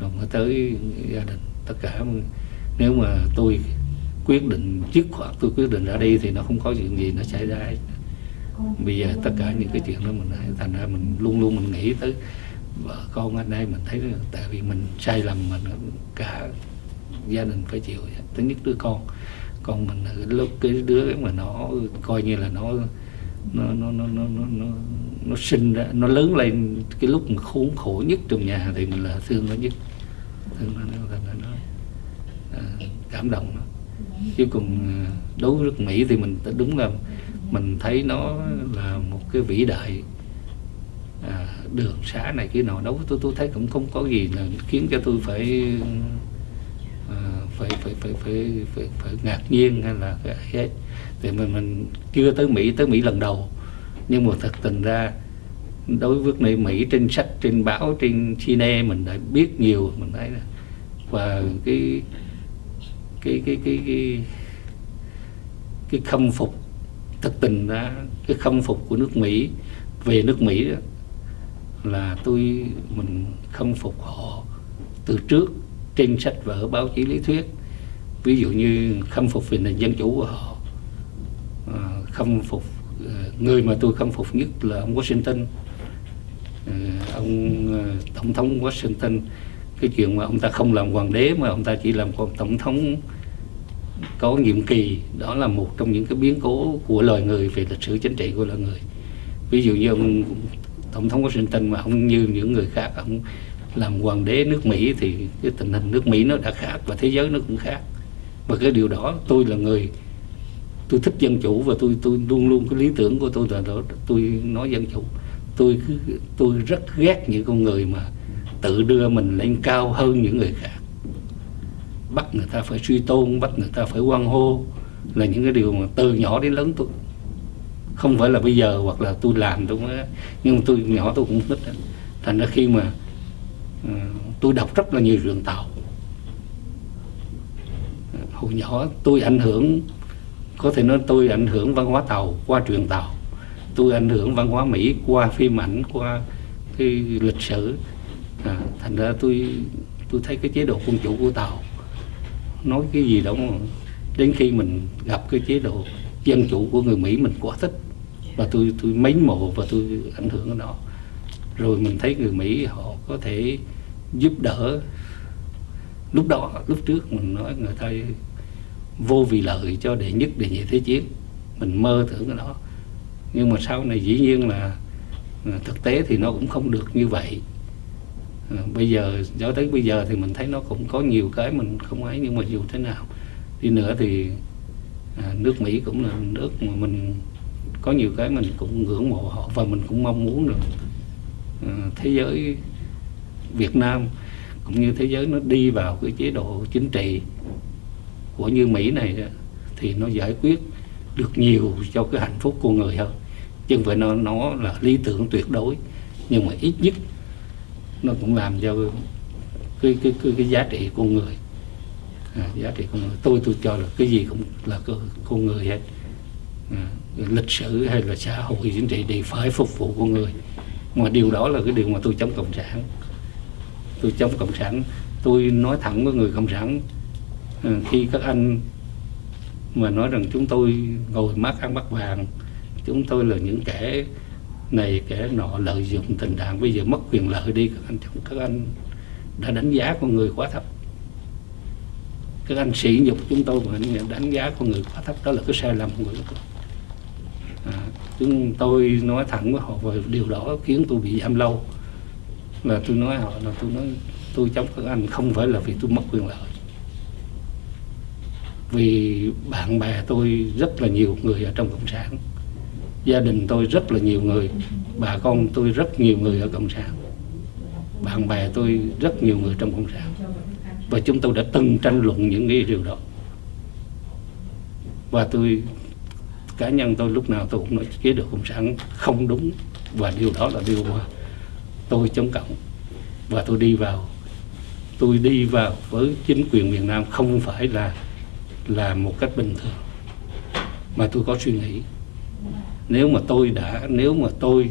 rồi mới tới gia đình. Tất cả nếu mà tôi quyết định dứt khoát, tôi quyết định ra đi thì nó không có chuyện gì nó xảy ra. Bây giờ tất cả những cái chuyện đó mình thành ra mình luôn luôn mình nghĩ tới vợ con anh em. Mình thấy tại vì mình sai lầm mà cả gia đình phải chịu. Thứ nhất đứa con mình là lúc cái đứa mà nó coi như là nó sinh ra, nó lớn lên cái lúc mà khốn khổ nhất trong nhà thì mình là thương nó nhất, thương nó cảm động nó. Chứ còn đối với nước Mỹ thì mình đúng là mình thấy nó là một cái vĩ đại, đường xá này kia nào đâu, tôi thấy cũng không có gì là khiến cho tôi phải ngạc nhiên hay là cái hết. Thì mình chưa tới Mỹ lần đầu, nhưng mà thật tình ra đối với Mỹ trên sách, trên báo, trên cine mình đã biết nhiều. Mình thấy là và cái khâm phục, thật tình ra cái khâm phục của nước Mỹ về nước Mỹ đó, là mình khâm phục họ từ trước trên sách vở, báo chí, lý thuyết. Ví dụ như khâm phục về nền dân chủ của họ, khâm phục người mà tôi khâm phục nhất là ông Washington, ông tổng thống Washington. Cái chuyện mà ông ta không làm hoàng đế mà ông ta chỉ làm tổng thống có nhiệm kỳ, đó là một trong những cái biến cố của loài người về lịch sử chính trị của loài người. Ví dụ như ông tổng thống Washington mà ông như những người khác, ông làm hoàng đế nước Mỹ thì cái tình hình nước Mỹ nó đã khác và thế giới nó cũng khác. Và cái điều đó, tôi là người tôi thích dân chủ và tôi luôn luôn cái lý tưởng của tôi là đó, tôi nói dân chủ. Tôi rất ghét những con người mà tự đưa mình lên cao hơn những người khác, bắt người ta phải suy tôn, bắt người ta phải hoan hô, là những cái điều mà từ nhỏ đến lớn tôi không phải là bây giờ hoặc là tôi làm tôi mới, nhưng tôi nhỏ tôi cũng thích. Thành ra khi mà tôi đọc rất là nhiều truyện Tàu, hồi nhỏ tôi ảnh hưởng, có thể nói tôi ảnh hưởng văn hóa Tàu qua truyện Tàu, tôi ảnh hưởng văn hóa Mỹ qua phim ảnh, qua cái lịch sử. Thành ra tôi thấy cái chế độ quân chủ của Tàu nói cái gì đó, đến khi mình gặp cái chế độ dân chủ của người Mỹ mình quá thích, và tôi mến mộ và tôi ảnh hưởng ở đó. Rồi mình thấy người Mỹ họ có thể giúp đỡ. Lúc trước mình nói người ta vô vì lợi cho đệ nhất đệ nhị thế chiến, mình mơ tưởng cái đó, nhưng mà sau này dĩ nhiên là thực tế thì nó cũng không được như vậy. Bây giờ cho tới bây giờ thì mình thấy nó cũng có nhiều cái mình không ấy, nhưng mà dù thế nào đi nữa thì nước Mỹ cũng là nước mà mình có nhiều cái mình cũng ngưỡng mộ họ, và mình cũng mong muốn được thế giới Việt Nam cũng như thế giới nó đi vào cái chế độ chính trị của như Mỹ này thì nó giải quyết được nhiều cho cái hạnh phúc của người hơn, chứ không phải nó là lý tưởng tuyệt đối, nhưng mà ít nhất nó cũng làm cho cái giá trị con người. Giá trị con người tôi cho là cái gì cũng là con người hết. Lịch sử hay là xã hội chính trị thì phải phục vụ con người, mà điều đó là cái điều mà tôi chống cộng sản. Tôi chống cộng sản. Tôi nói thẳng với người cộng sản, khi các anh mà nói rằng chúng tôi ngồi mắt ăn bắt vàng, chúng tôi là những kẻ này kẻ nọ lợi dụng tình trạng, bây giờ mất quyền lợi đi, các anh đã đánh giá con người quá thấp. Các anh sỉ nhục chúng tôi mà đánh giá con người quá thấp, đó là cái sai lầm của tôi. Chúng tôi nói thẳng với họ về điều đó khiến tôi bị giam lâu. Là tôi nói họ là tôi chống các anh không phải là vì tôi mất quyền lợi, vì bạn bè tôi rất là nhiều người ở trong cộng sản, gia đình tôi rất là nhiều người, bà con tôi rất nhiều người ở cộng sản, bạn bè tôi rất nhiều người trong cộng sản, và chúng tôi đã từng tranh luận những cái điều đó. Và cá nhân tôi lúc nào tôi cũng nói chế độ cộng sản không đúng, và điều đó là điều mà tôi chống cộng. Và tôi đi vào với chính quyền miền Nam không phải là một cách bình thường, mà tôi có suy nghĩ. Nếu mà tôi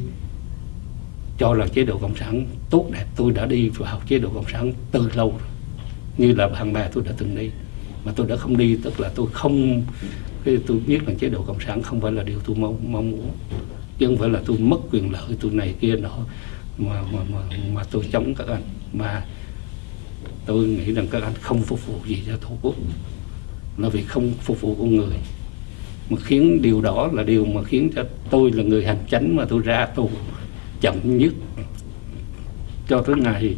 cho là chế độ cộng sản tốt đẹp, tôi đã đi vào chế độ cộng sản từ lâu rồi, như là bạn bè tôi đã từng đi. Mà tôi đã không đi, tức là tôi biết là chế độ cộng sản không phải là điều tôi mong muốn, chứ không phải là tôi mất quyền lợi tôi này kia nọ mà tôi chống các anh. Mà tôi nghĩ rằng các anh không phục vụ gì cho Tổ quốc, là vì không phục vụ con người, mà khiến điều đó là điều mà khiến cho tôi là người hành chánh mà tôi ra tù chậm nhất cho tới ngày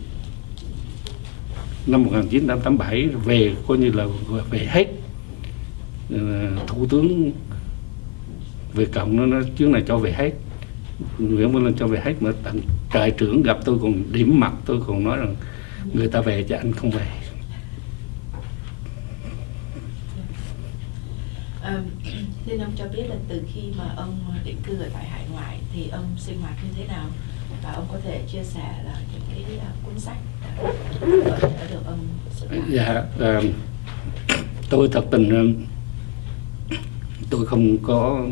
năm 1987 về, coi như là về hết. Thủ tướng về cộng nó chuyến này cho về hết, Nguyễn Văn Linh cho về hết, mà tận trại trưởng gặp tôi còn điểm mặt, tôi còn nói rằng người ta về chứ anh không về. Xin ông cho biết là từ khi mà ông định cư ở tại hải ngoại thì ông sinh hoạt như thế nào, và ông có thể chia sẻ là những cái cuốn sách đã được ông xuất bản? Dạ, tôi thật tình tôi không có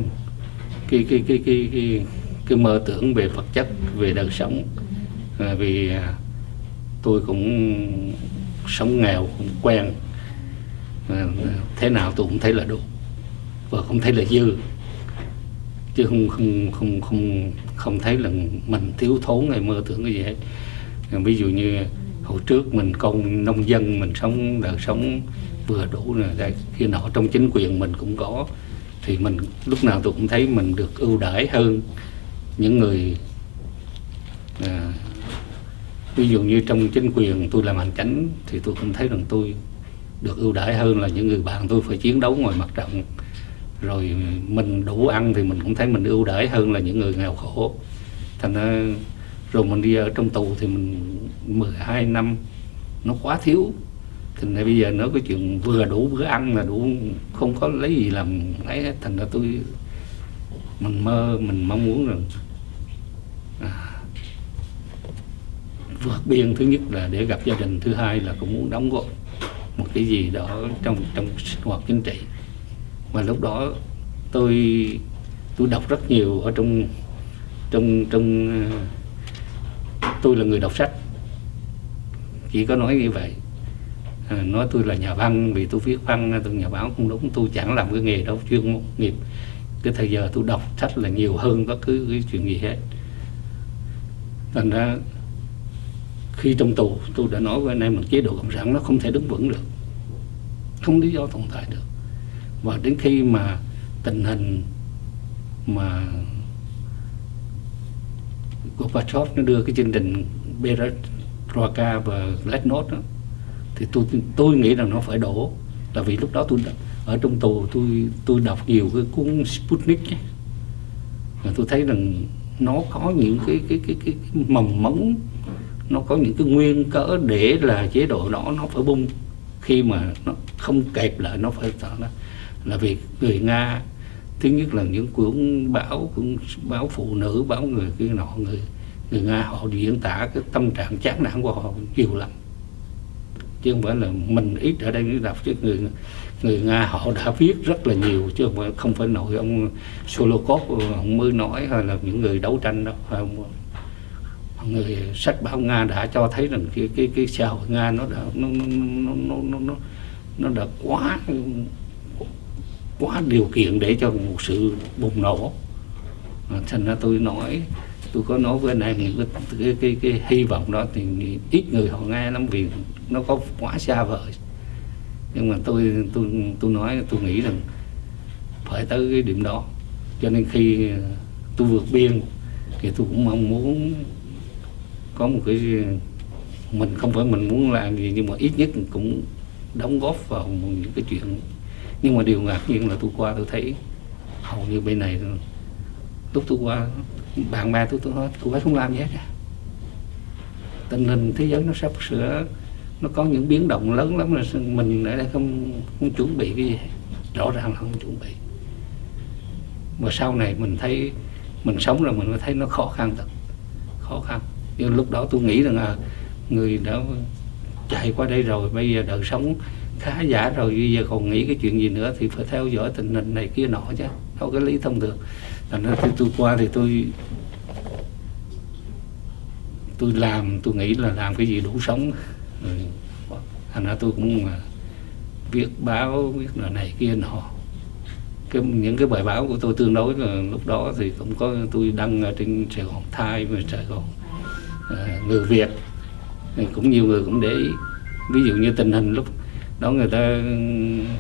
cái mơ tưởng về vật chất, về đời sống, vì tôi cũng sống nghèo, cũng quen, thế nào tôi cũng thấy là đủ và không thấy là dư, chứ không thấy là mình thiếu thốn hay mơ tưởng cái gì hết. Ví dụ như hồi trước mình con nông dân, mình sống đời sống vừa đủ rồi, khi nọ trong chính quyền mình cũng có, thì mình lúc nào tôi cũng thấy mình được ưu đãi hơn những người. Ví dụ như trong chính quyền tôi làm hành chánh thì tôi cũng thấy rằng tôi được ưu đãi hơn là những người bạn tôi phải chiến đấu ngoài mặt trận. Rồi mình đủ ăn thì mình cũng thấy mình ưu đãi hơn là những người nghèo khổ. Thành ra rồi mình đi ở trong tù thì mình 12 năm nó quá thiếu. Thành ra bây giờ nói cái chuyện vừa đủ bữa ăn là đủ, không có lấy gì làm ấy hết. Thành ra mình mong muốn rằng vượt biên, thứ nhất là để gặp gia đình, thứ hai là cũng muốn đóng góp một cái gì đó trong sinh hoạt chính trị. Mà lúc đó tôi đọc rất nhiều ở trong tôi là người đọc sách, chỉ có nói như vậy. Nói tôi là nhà văn vì tôi viết văn, tôi nhà báo không đúng, tôi chẳng làm cái nghề đâu, chuyên môn nghiệp. Cái thời giờ tôi đọc sách là nhiều hơn bất cứ cái chuyện gì hết. Thành ra khi trong tù tôi đã nói với anh em là chế độ cộng sản nó không thể đứng vững được, không lý do tồn tại được. Và đến khi mà tình hình mà Gorbachev nó đưa cái chương trình Perestroika và Glasnost đó, thì tôi nghĩ rằng nó phải đổ. Là vì lúc đó tôi ở trong tù, tôi đọc nhiều cái cuốn Sputnik ấy. Và tôi thấy rằng nó có những cái mầm mống, nó có những cái nguyên cớ để là chế độ đó nó phải bung. Khi mà nó không kẹp lại, nó phải là vì người Nga, thứ nhất là những cuốn báo phụ nữ, báo người kia nọ, người Nga họ diễn tả cái tâm trạng chán nản của họ nhiều lắm. chứ không phải là mình ít ở đây mới đọc, chứ người Nga họ đã viết rất là nhiều, chứ không phải nội ông Solokhov ông mới nói, hay là những người đấu tranh đâu. Người sách báo Nga đã cho thấy rằng cái xã hội Nga nó đã quá điều kiện để cho một sự bùng nổ. Thành ra tôi có nói với anh em cái hy vọng đó thì ít người họ nghe lắm, vì nó có quá xa vời. Nhưng mà tôi nói, tôi nghĩ rằng phải tới cái điểm đó. Cho nên khi tôi vượt biên thì tôi cũng mong muốn có một cái, mình không phải mình muốn làm gì, nhưng mà ít nhất cũng đóng góp vào những cái chuyện. Nhưng mà điều ngạc nhiên là tôi qua tôi thấy hầu như bên này, lúc tôi qua bạn bè tôi nói cô ấy không làm gì hết. Tình hình thế giới nó sắp sửa, nó có những biến động lớn lắm, là mình ở đây không chuẩn bị cái gì, rõ ràng là không chuẩn bị. Và sau này mình thấy mình sống rồi mình mới thấy nó khó khăn thật, khó khăn. Nhưng lúc đó tôi nghĩ rằng người đã chạy qua đây rồi, bây giờ đời sống khá giả rồi, bây giờ còn nghĩ cái chuyện gì nữa, thì phải theo dõi tình hình này kia nọ chứ, đâu có lý thông thường. Thành ra khi tôi qua thì tôi làm, tôi nghĩ là làm cái gì đủ sống. Thành ra tôi cũng viết báo, viết là này kia nọ. Những cái bài báo của tôi tương đối là lúc đó thì cũng có, tôi đăng ở trên Sài Gòn Times và Sài Gòn Người Việt, cũng nhiều người cũng để ý. Ví dụ như tình hình lúc đó người ta,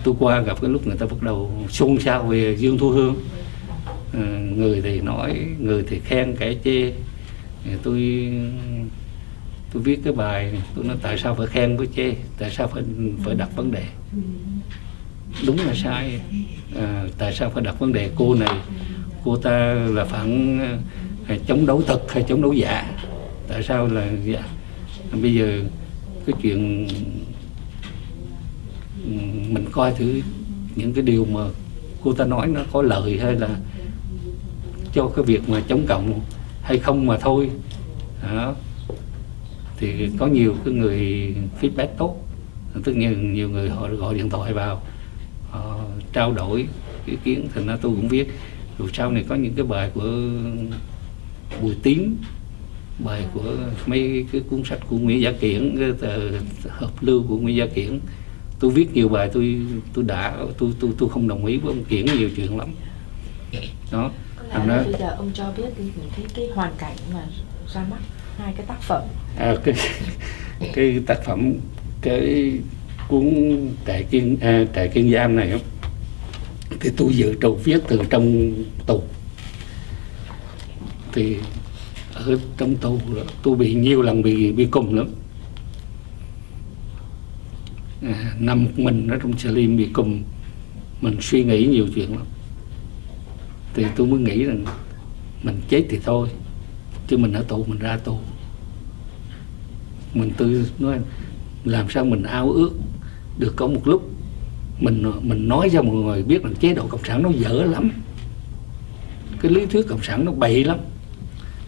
tôi qua gặp cái lúc người ta bắt đầu xôn xao về Dương Thu Hương, người thì nói, người thì khen, kẻ chê. Tôi viết cái bài này, tôi nói tại sao phải khen với chê, tại sao phải đặt vấn đề, đúng là sai. Tại sao phải đặt vấn đề cô này, cô ta là phản chống đấu thực hay chống đấu giả, tại sao là dạ. Bây giờ cái chuyện mình coi thử những cái điều mà cô ta nói nó có lợi hay là cho cái việc mà chống cộng hay không mà thôi. Đó. Thì có nhiều cái người feedback tốt, tức nhiều người họ gọi điện thoại vào, họ trao đổi ý kiến, thành ra tôi cũng viết. Rồi sau này có những cái bài của Bùi Tiến, bài của mấy cái cuốn sách của Nguyễn Gia Kiển, cái hợp lưu của Nguyễn Gia Kiển, tôi viết nhiều bài. Tôi không đồng ý với ông Kiển nhiều chuyện lắm đó. Thành ra bây giờ ông cho biết cái hoàn cảnh mà ra mắt hai cái tác phẩm. Cái tác phẩm, cái cuốn Trại Kiên Giam này không, thì tôi dự trù viết từ trong tù. Thì ở trong tù tôi bị nhiều lần bị cùng lắm. Nằm mình ở trong Salim bị cùng, mình suy nghĩ nhiều chuyện lắm. Thì tôi mới nghĩ rằng mình chết thì thôi, chứ mình ở tù, mình ra tù, tôi nói làm sao mình ao ước được có một lúc mình nói cho mọi người biết là chế độ cộng sản nó dở lắm, cái lý thuyết cộng sản nó bậy lắm.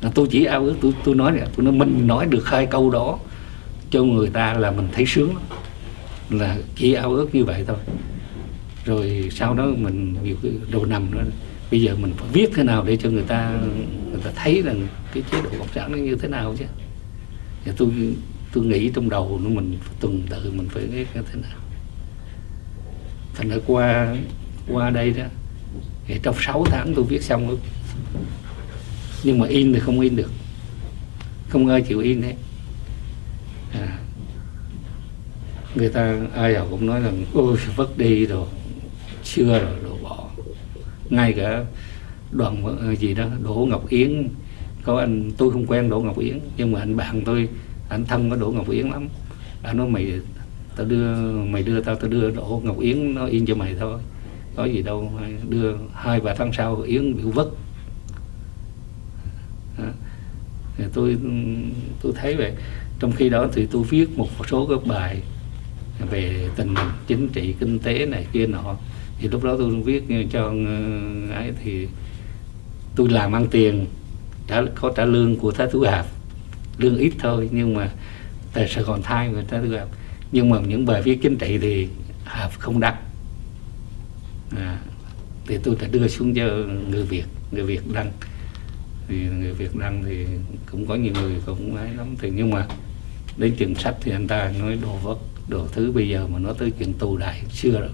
Là tôi chỉ ao ước, tôi nói mình nói được 2 câu đó cho người ta là mình thấy sướng lắm. Là chỉ ao ước như vậy thôi. Rồi sau đó mình nhiều cái đồ nằm nữa, bây giờ mình phải viết thế nào để cho người ta thấy rằng cái chế độ cộng sản nó như thế nào chứ. Và tôi nghĩ trong đầu nó mình tuần tự mình phải cái thế nào. Thành ra qua đây đó thì trong 6 tháng tôi viết xong luôn. Nhưng mà in thì không in được, không ai chịu in hết. Người ta ai nào cũng nói rằng ôi vất đi rồi, xưa rồi, đồ bỏ. Ngay cả đoàn gì đó Đỗ Ngọc Yến, tôi không quen Đỗ Ngọc Yến, nhưng mà anh bạn tôi, anh thân với Đỗ Ngọc Yến lắm. Anh nói mày đưa tao đưa Đỗ Ngọc Yến nó in cho mày thôi, có gì đâu. Đưa 2-3 tháng sau Yến bị vất. Thì tôi thấy vậy. Trong khi đó thì tôi viết một số các bài về tình hình chính trị, kinh tế này kia nọ. Thì lúc đó tôi viết cho ấy, thì tôi làm ăn tiền, có trả lương của Thái Tử Hạp, lương ít thôi, nhưng mà tại Sài Gòn Times người Thái Tử Hạp. nhưng mà những bài viết chính trị thì không đăng. Thì tôi đã đưa xuống cho người Việt đăng. Thì người Việt đăng thì cũng có nhiều người cũng ấy lắm, thì nhưng mà đến chừng sách thì anh ta nói đồ vật đồ thứ, bây giờ mà nói tới chuyện tù đại xưa rồi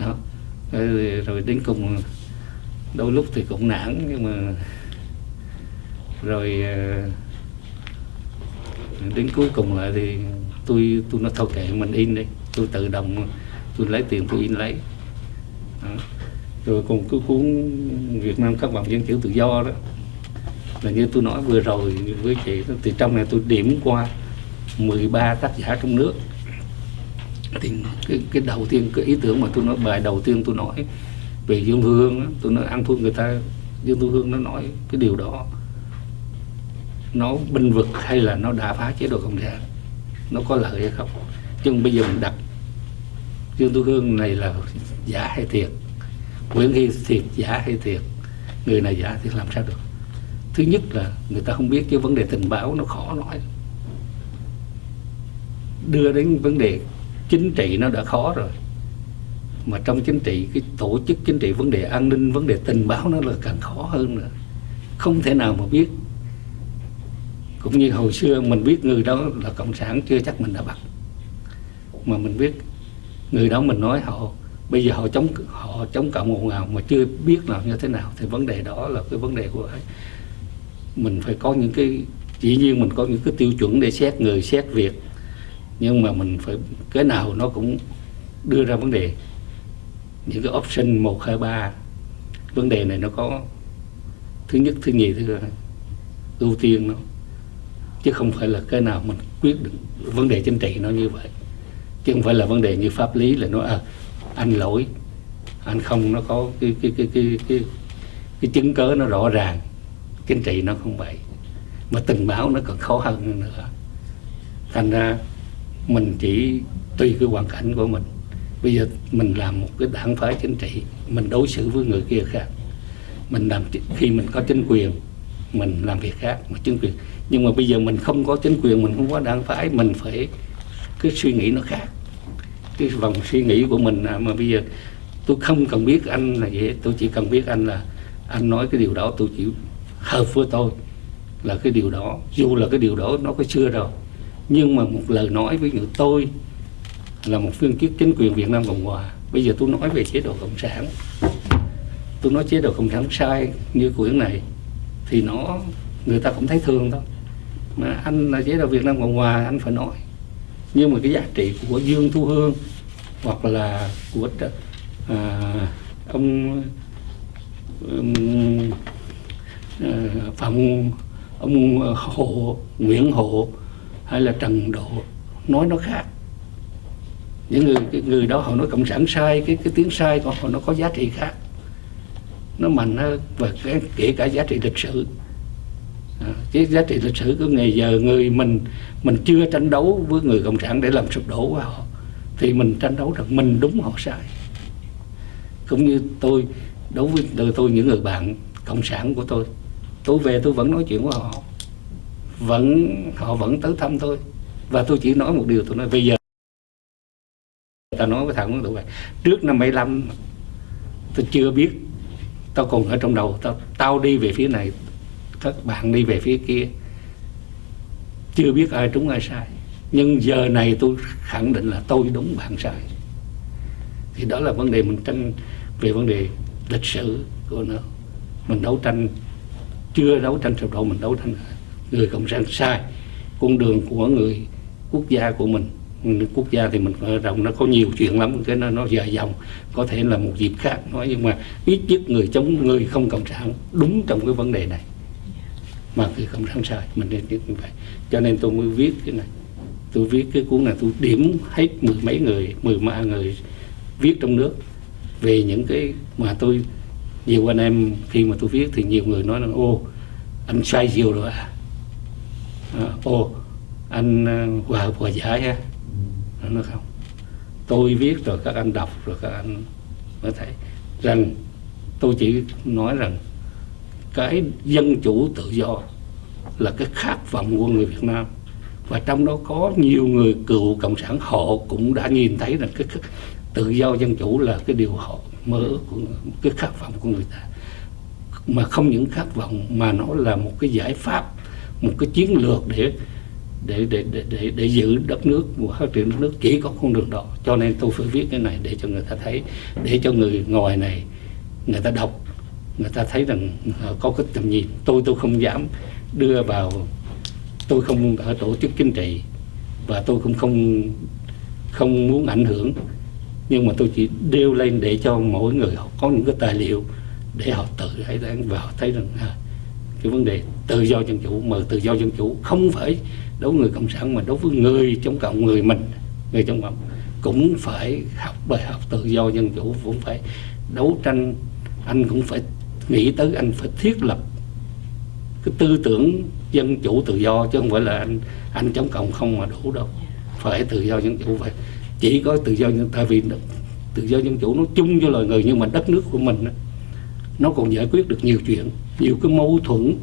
đó. Rồi đến cùng đôi lúc thì cũng nản, nhưng mà rồi đến cuối cùng lại thì tôi nói thôi kệ mình in đi, tôi tự động tôi lấy tiền tôi in lấy đó. Rồi còn cái cuốn Việt Nam các bằng dân chữ tự do đó, là như tôi nói vừa rồi với chị đó, thì trong này tôi điểm qua 13 tác giả trong nước. Thì cái đầu tiên, cái ý tưởng mà tôi nói, bài đầu tiên tôi nói về Dương Thu Hương đó, tôi nói ăn thua người ta. Dương Thu Hương nó nói cái điều đó, nó bênh vực hay là nó đả phá chế độ cộng sản, nó có lợi hay không. Chứ bây giờ mình đặt Dương Thu Hương này là giả hay thiệt, Nguyễn Hy thiệt giả hay thiệt, người này giả thì làm sao được. Thứ nhất là người ta không biết, cái vấn đề tình báo nó khó nói, đưa đến vấn đề chính trị nó đã khó rồi, mà trong chính trị, cái tổ chức chính trị, vấn đề an ninh, vấn đề tình báo nó là càng khó hơn nữa. Không thể nào mà biết. Cũng như hồi xưa mình biết người đó là cộng sản, chưa chắc mình đã bắt, mà mình biết người đó, mình nói họ bây giờ họ chống cộng ồn ào mà chưa biết làm như thế nào, thì vấn đề đó là cái vấn đề của ấy. Mình phải có những cái, dĩ nhiên mình có những cái tiêu chuẩn để xét người, xét việc, nhưng mà mình phải cái nào nó cũng đưa ra vấn đề, những cái option 1, 2, 3. Vấn đề này nó có thứ nhất, thứ nhì, thứ ưu tiên nó, chứ không phải là cái nào mình quyết định. Vấn đề chính trị nó như vậy, chứ không phải là vấn đề như pháp lý là nói anh lỗi, anh không, nó có cái chứng cớ nó rõ ràng. Chính trị nó không vậy, mà tình báo nó còn khó hơn nữa. Thành ra mình chỉ tùy cái hoàn cảnh của mình. Bây giờ mình làm một cái đảng phái chính trị, mình đối xử với người kia khác. Mình làm khi mình có chính quyền, mình làm việc khác mà chính quyền. Nhưng mà bây giờ mình không có chính quyền, mình không có đảng phái, mình phải cái suy nghĩ nó khác. Cái vòng suy nghĩ của mình mà bây giờ tôi không cần biết anh là gì, tôi chỉ cần biết anh là anh nói cái điều đó tôi chỉ hợp với tôi là cái điều đó, dù là cái điều đó nó có xưa rồi, nhưng mà một lời nói với người tôi là một viên chức chính quyền Việt Nam Cộng Hòa. Bây giờ tôi nói về chế độ cộng sản, tôi nói chế độ cộng sản sai như quyển này thì nó người ta cũng thấy thường thôi, mà anh là chế độ Việt Nam Cộng Hòa anh phải nói. Nhưng mà cái giá trị của Dương Thu Hương hoặc là của ông ông Nguyễn Hộ hay là Trần Độ nói nó khác. Những người đó họ nói cộng sản sai, cái tiếng sai của họ nó có giá trị khác, nó mạnh hơn, và kể cả giá trị lịch sử. Cái giá trị lịch sử của ngày giờ người mình chưa tranh đấu với người cộng sản để làm sụp đổ của họ, thì mình tranh đấu rằng mình đúng họ sai. Cũng như tôi đối với tôi những người bạn cộng sản của tôi về tôi vẫn nói chuyện với họ, họ vẫn tới thăm tôi, và tôi chỉ nói một điều, tôi nói bây giờ ta nói với thằng tụi mày, trước năm 75 tôi chưa biết, tao còn ở trong đầu tao đi về phía này, các bạn đi về phía kia, chưa biết ai đúng ai sai. Nhưng giờ này tôi khẳng định là tôi đúng, bạn sai. Thì đó là vấn đề mình tranh về vấn đề lịch sử của nó. Mình đấu tranh, chưa đấu tranh sụp đổ, mình đấu tranh người cộng sản sai, con đường của người quốc gia của mình. Quốc gia thì mình ở rộng, nó có nhiều chuyện lắm, cái nó dài dòng, có thể là một dịp khác nói, nhưng mà ít nhất người không cộng sản đúng trong cái vấn đề này, mà người cộng sản sai, mình nên biết như vậy. Cho nên tôi mới viết cái này, tôi viết cái cuốn này, tôi điểm hết mười mấy người viết trong nước về những cái mà tôi, nhiều anh em khi mà tôi viết thì nhiều người nói là ô anh sai nhiều rồi ô anh hòa giải ha. Nó không, tôi viết rồi các anh đọc rồi các anh mới thấy rằng tôi chỉ nói rằng cái dân chủ tự do là cái khát vọng của người Việt Nam, và trong đó có nhiều người cựu cộng sản họ cũng đã nhìn thấy rằng cái tự do dân chủ là cái điều họ mơ ước, cái khát vọng của người ta, mà không những khát vọng mà nó là một cái giải pháp, một cái chiến lược để giữ đất nước và phát triển đất nước. Chỉ có con đường đó, cho nên tôi phải viết cái này để cho người ta thấy, để cho người ngoài này người ta đọc, người ta thấy rằng có cái tầm nhìn. Tôi không dám đưa vào, tôi không ở tổ chức chính trị và tôi cũng không muốn ảnh hưởng, nhưng mà tôi chỉ đeo lên để cho mỗi người họ có những cái tài liệu để họ tự thấy và họ thấy rằng cái vấn đề tự do dân chủ, mà tự do dân chủ không phải đối với người cộng sản mà đối với người chống cộng, người chống cộng cũng phải học bài học tự do dân chủ, cũng phải đấu tranh. Anh cũng phải nghĩ tới, anh phải thiết lập cái tư tưởng dân chủ tự do, chứ không phải là anh chống cộng không mà đủ đâu. Phải tự do dân chủ, phải chỉ có tự do dân, tại vì tự do dân chủ nó chung cho loài người, nhưng mà đất nước của mình nó còn giải quyết được nhiều chuyện, nhiều cái mâu thuẫn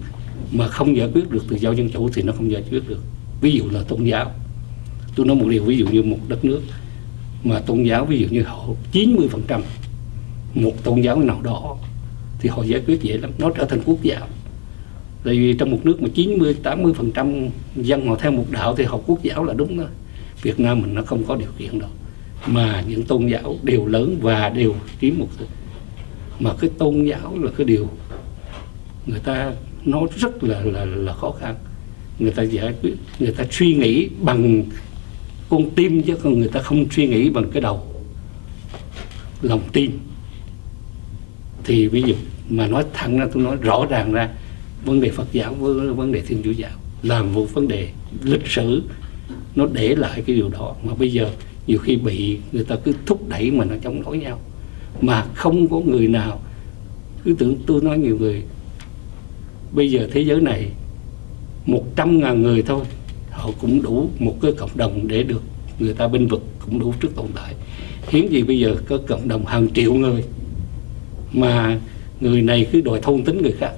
mà không giải quyết được tự do dân chủ thì nó không giải quyết được. Ví dụ là tôn giáo, tôi nói một điều, ví dụ như một đất nước mà tôn giáo, ví dụ như họ 90% một tôn giáo nào đó thì họ giải quyết dễ lắm, nó trở thành quốc giáo. Tại vì trong một nước mà 90-80% dân họ theo một đạo thì họ quốc giáo là đúng đó. Việt Nam mình nó không có điều kiện đó, mà những tôn giáo đều lớn và đều chiếm một sự, mà cái tôn giáo là cái điều người ta nói rất là khó khăn. Người ta giải quyết, người ta suy nghĩ bằng con tim chứ không, người ta không suy nghĩ bằng cái đầu, lòng tin. Thì ví dụ mà nói thẳng ra, tôi nói rõ ràng ra, vấn đề Phật giáo với vấn đề Thiên Chúa giáo là một vấn đề lịch sử, nó để lại cái điều đó. Mà bây giờ nhiều khi bị người ta cứ thúc đẩy mà nó chống đối nhau, mà không có người nào cứ tưởng. Tôi nói nhiều người, bây giờ thế giới này 100.000 người thôi, họ cũng đủ một cái cộng đồng để được người ta bênh vực, cũng đủ sức tồn tại. Hiếm gì bây giờ có cộng đồng hàng triệu người mà người này cứ đòi thôn tính người khác,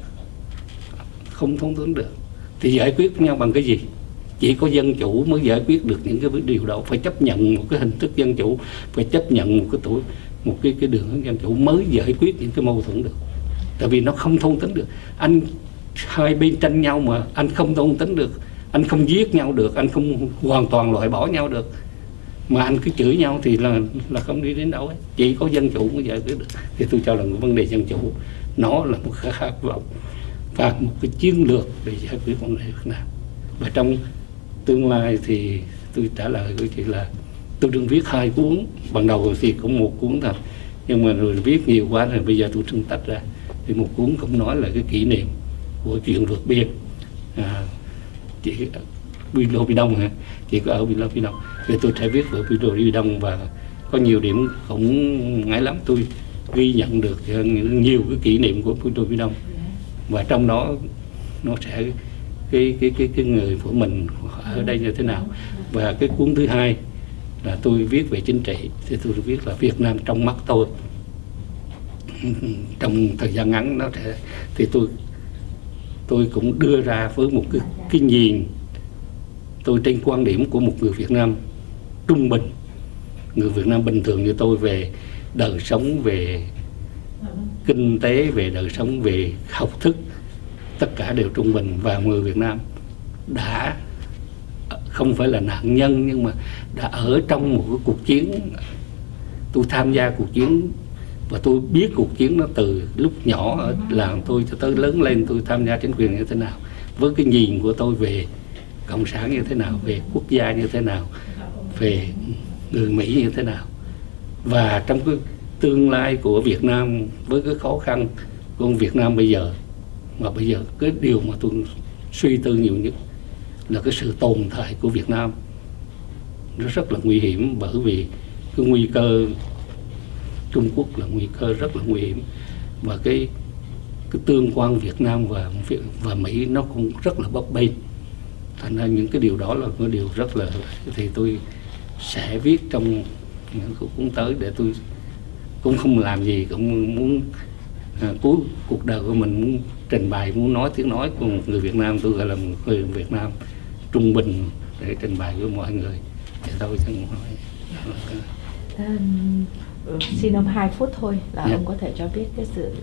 không thôn tính được thì giải quyết với nhau bằng cái gì? Chỉ có dân chủ mới giải quyết được những cái điều đó. Phải chấp nhận một cái hình thức dân chủ, phải chấp nhận một cái đường hướng dân chủ mới giải quyết những cái mâu thuẫn được. Tại vì nó không thôn tính được. Anh hai bên tranh nhau mà anh không thôn tính được, anh không giết nhau được, anh không hoàn toàn loại bỏ nhau được, mà anh cứ chửi nhau thì là không đi đến đâu ấy. Chỉ có dân chủ mới giải quyết được. Thì tôi cho rằng vấn đề dân chủ nó là một khát vọng và một cái chiến lược để giải quyết vấn đề Việt Nam. Và trong tương lai thì tôi trả lời của chị là tôi đừng viết 2 cuốn, ban đầu thì cũng một cuốn thôi, nhưng mà rồi viết nhiều quá rồi bây giờ tôi phân tách ra. Thì một cuốn cũng nói là cái kỷ niệm của chuyện vượt biên. Chị Biên Lô Bi Đông hả? Chị có ở Biên Lô Bi Đông thì tôi sẽ viết về Biên Lô Bi Đông, và có nhiều điểm cũng ngại lắm. Tôi ghi nhận được nhiều cái kỷ niệm của Biên Lô Bi Đông, và trong đó nó sẽ cái người của mình ở đây như thế nào. Và cái cuốn thứ hai là tôi viết về chính trị, thì tôi viết là Việt Nam trong mắt tôi. Trong thời gian ngắn nó sẽ, thì tôi cũng đưa ra với một cái nhìn tôi trên quan điểm của một người Việt Nam trung bình, người Việt Nam bình thường như tôi, về đời sống, về kinh tế, về đời sống, về học thức, tất cả đều trung bình. Và người Việt Nam đã không phải là nạn nhân, nhưng mà đã ở trong một cái cuộc chiến. Tôi tham gia cuộc chiến và tôi biết cuộc chiến nó từ lúc nhỏ ở làng tôi cho tới lớn lên tôi tham gia chính quyền như thế nào, với cái nhìn của tôi về cộng sản như thế nào, về quốc gia như thế nào, về người Mỹ như thế nào. Và trong cái tương lai của Việt Nam, với cái khó khăn của Việt Nam bây giờ, mà bây giờ cái điều mà tôi suy tư nhiều nhất là cái sự tồn tại của Việt Nam nó rất là nguy hiểm, bởi vì cái nguy cơ Trung Quốc là nguy cơ rất là nguy hiểm, và cái tương quan Việt Nam và Mỹ nó cũng rất là bấp bênh. Thành ra những cái điều đó là cái điều rất là, thì tôi sẽ viết trong những cuốn tới, để tôi cũng không làm gì, cũng muốn cuối cuộc đời của mình muốn trình bày, muốn nói tiếng nói của một người Việt Nam. Tôi gọi là một người Việt Nam trung bình, để trình bày với mọi người. Để tôi chẳng hỏi. Xin ông 2 phút thôi là Dạ. ông có thể cho biết cái sự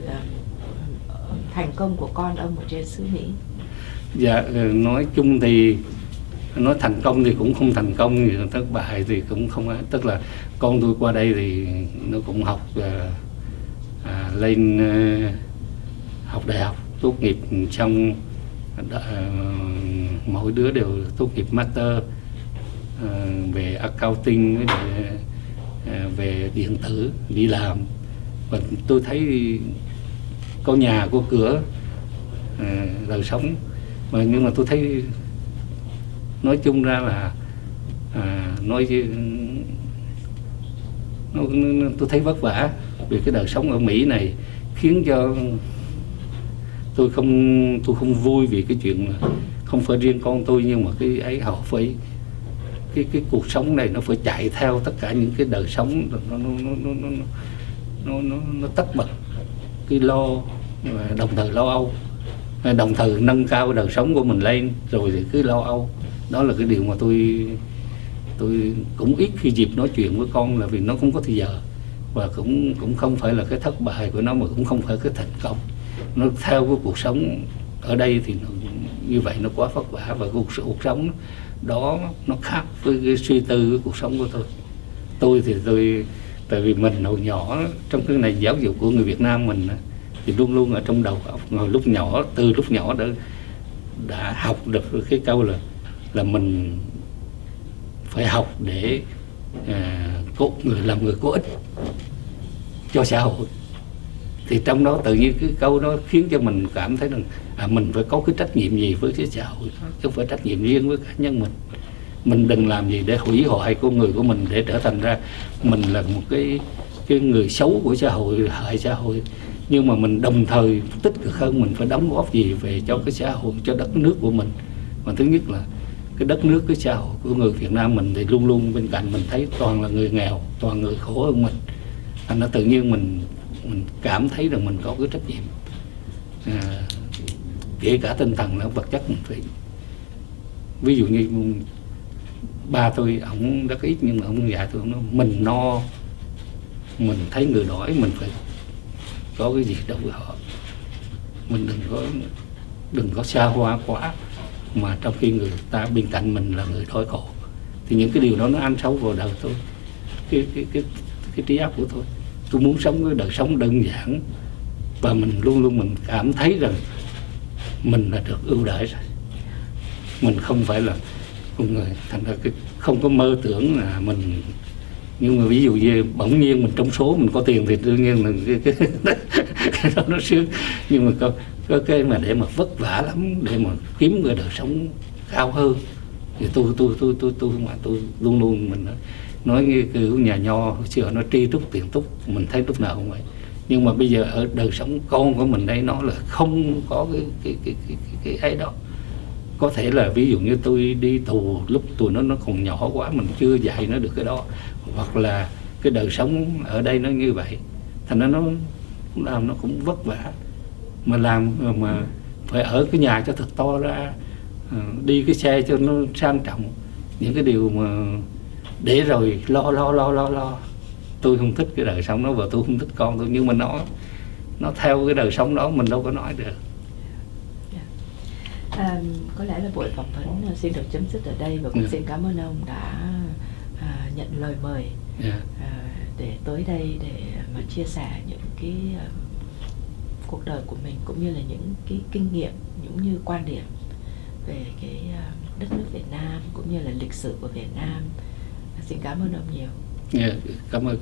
thành công của con ông ở trên xứ Mỹ. Dạ, nói chung thì nói thành công thì cũng không thành công, thất bại thì cũng không. Tức là con tôi qua đây thì nó cũng học lên học đại học, tốt nghiệp xong mỗi đứa đều tốt nghiệp master về accounting với lại về điện tử đi làm. Và tôi thấy có nhà có cửa, đời sống, nhưng mà tôi thấy nói chung ra là tôi thấy vất vả vì cái đời sống ở Mỹ này khiến cho tôi không vui vì cái chuyện là không phải riêng con tôi, nhưng mà cái ấy họ phải cái cuộc sống này nó phải chạy theo tất cả những cái đời sống, nó tất bật cái lo, đồng thời lo âu, đồng thời nâng cao đời sống của mình lên, rồi thì cứ lo âu. Đó là cái điều mà tôi cũng ít khi dịp nói chuyện với con, là vì nó không có thời giờ, và cũng không phải là cái thất bại của nó, mà cũng không phải cái thành công. Nó theo cái cuộc sống ở đây thì như vậy nó quá vất vả, và cuộc sống đó nó khác với cái suy tư của cuộc sống của tôi thì tại vì mình hồi nhỏ trong cái này giáo dục của người Việt Nam mình thì luôn luôn ở trong đầu óc, từ lúc nhỏ đã học được cái câu là mình phải học để làm người có ích cho xã hội. Thì trong đó tự nhiên cái câu đó khiến cho mình cảm thấy rằng mình phải có cái trách nhiệm gì với cái xã hội, chứ không phải trách nhiệm riêng với cá nhân mình. Mình đừng làm gì để hủy hoại con người của mình, để trở thành ra mình là một cái người xấu của xã hội, hại xã hội. Nhưng mà mình đồng thời tích cực hơn, mình phải đóng góp gì về cho cái xã hội, cho đất nước của mình. Mà thứ nhất là cái đất nước, cái xã hội của người Việt Nam mình thì luôn luôn bên cạnh mình thấy toàn là người nghèo, toàn người khổ hơn mình. Thành ra tự nhiên mình cảm thấy rằng mình có cái trách nhiệm, kể cả tinh thần lẫn vật chất mình phải. Ví dụ như ba tôi, ổng rất ít nhưng mà ổng dạy tôi, mình no, mình thấy người đói mình phải có cái gì đâu với họ. Mình đừng có xa hoa quá, mà trong khi người ta bên cạnh mình là người đói khổ. Thì những cái điều đó nó ăn sâu vào đời tôi, cái trí óc của tôi. Tôi muốn sống cái đời sống đơn giản, và mình luôn luôn mình cảm thấy rằng mình là được ưu đãi rồi. Mình không phải là con người, thành ra không có mơ tưởng là mình. Nhưng mà ví dụ như bỗng nhiên mình trong số mình có tiền thì đương nhiên là cái đó nó sướng. Nhưng mà có cái mà để mà vất vả lắm để mà kiếm cái đời sống cao hơn thì tôi luôn luôn mình nói như kiểu nhà nho hồi xưa nó tri túc tiền túc, mình thấy lúc nào cũng vậy. Nhưng mà bây giờ ở đời sống con của mình đây nó là không có cái ấy đó. Có thể là ví dụ như tôi đi tù lúc tụi nó còn nhỏ quá, mình chưa dạy nó được cái đó, hoặc là cái đời sống ở đây nó như vậy, thành ra nó làm nó cũng vất vả, mà làm mà phải ở cái nhà cho thật to ra, đi cái xe cho nó sang trọng, những cái điều mà để rồi lo. Tôi không thích cái đời sống đó, và tôi không thích con tôi, nhưng mà nó theo cái đời sống đó mình đâu có nói được. Có lẽ là buổi phỏng vấn xin được chấm dứt ở đây, và cũng xin cảm ơn ông đã nhận lời mời để tới đây để mà chia sẻ những cái cuộc đời của mình, cũng như là những cái kinh nghiệm, cũng như quan điểm về cái đất nước Việt Nam, cũng như là lịch sử của Việt Nam. Xin cảm ơn ông nhiều. Cảm ơn.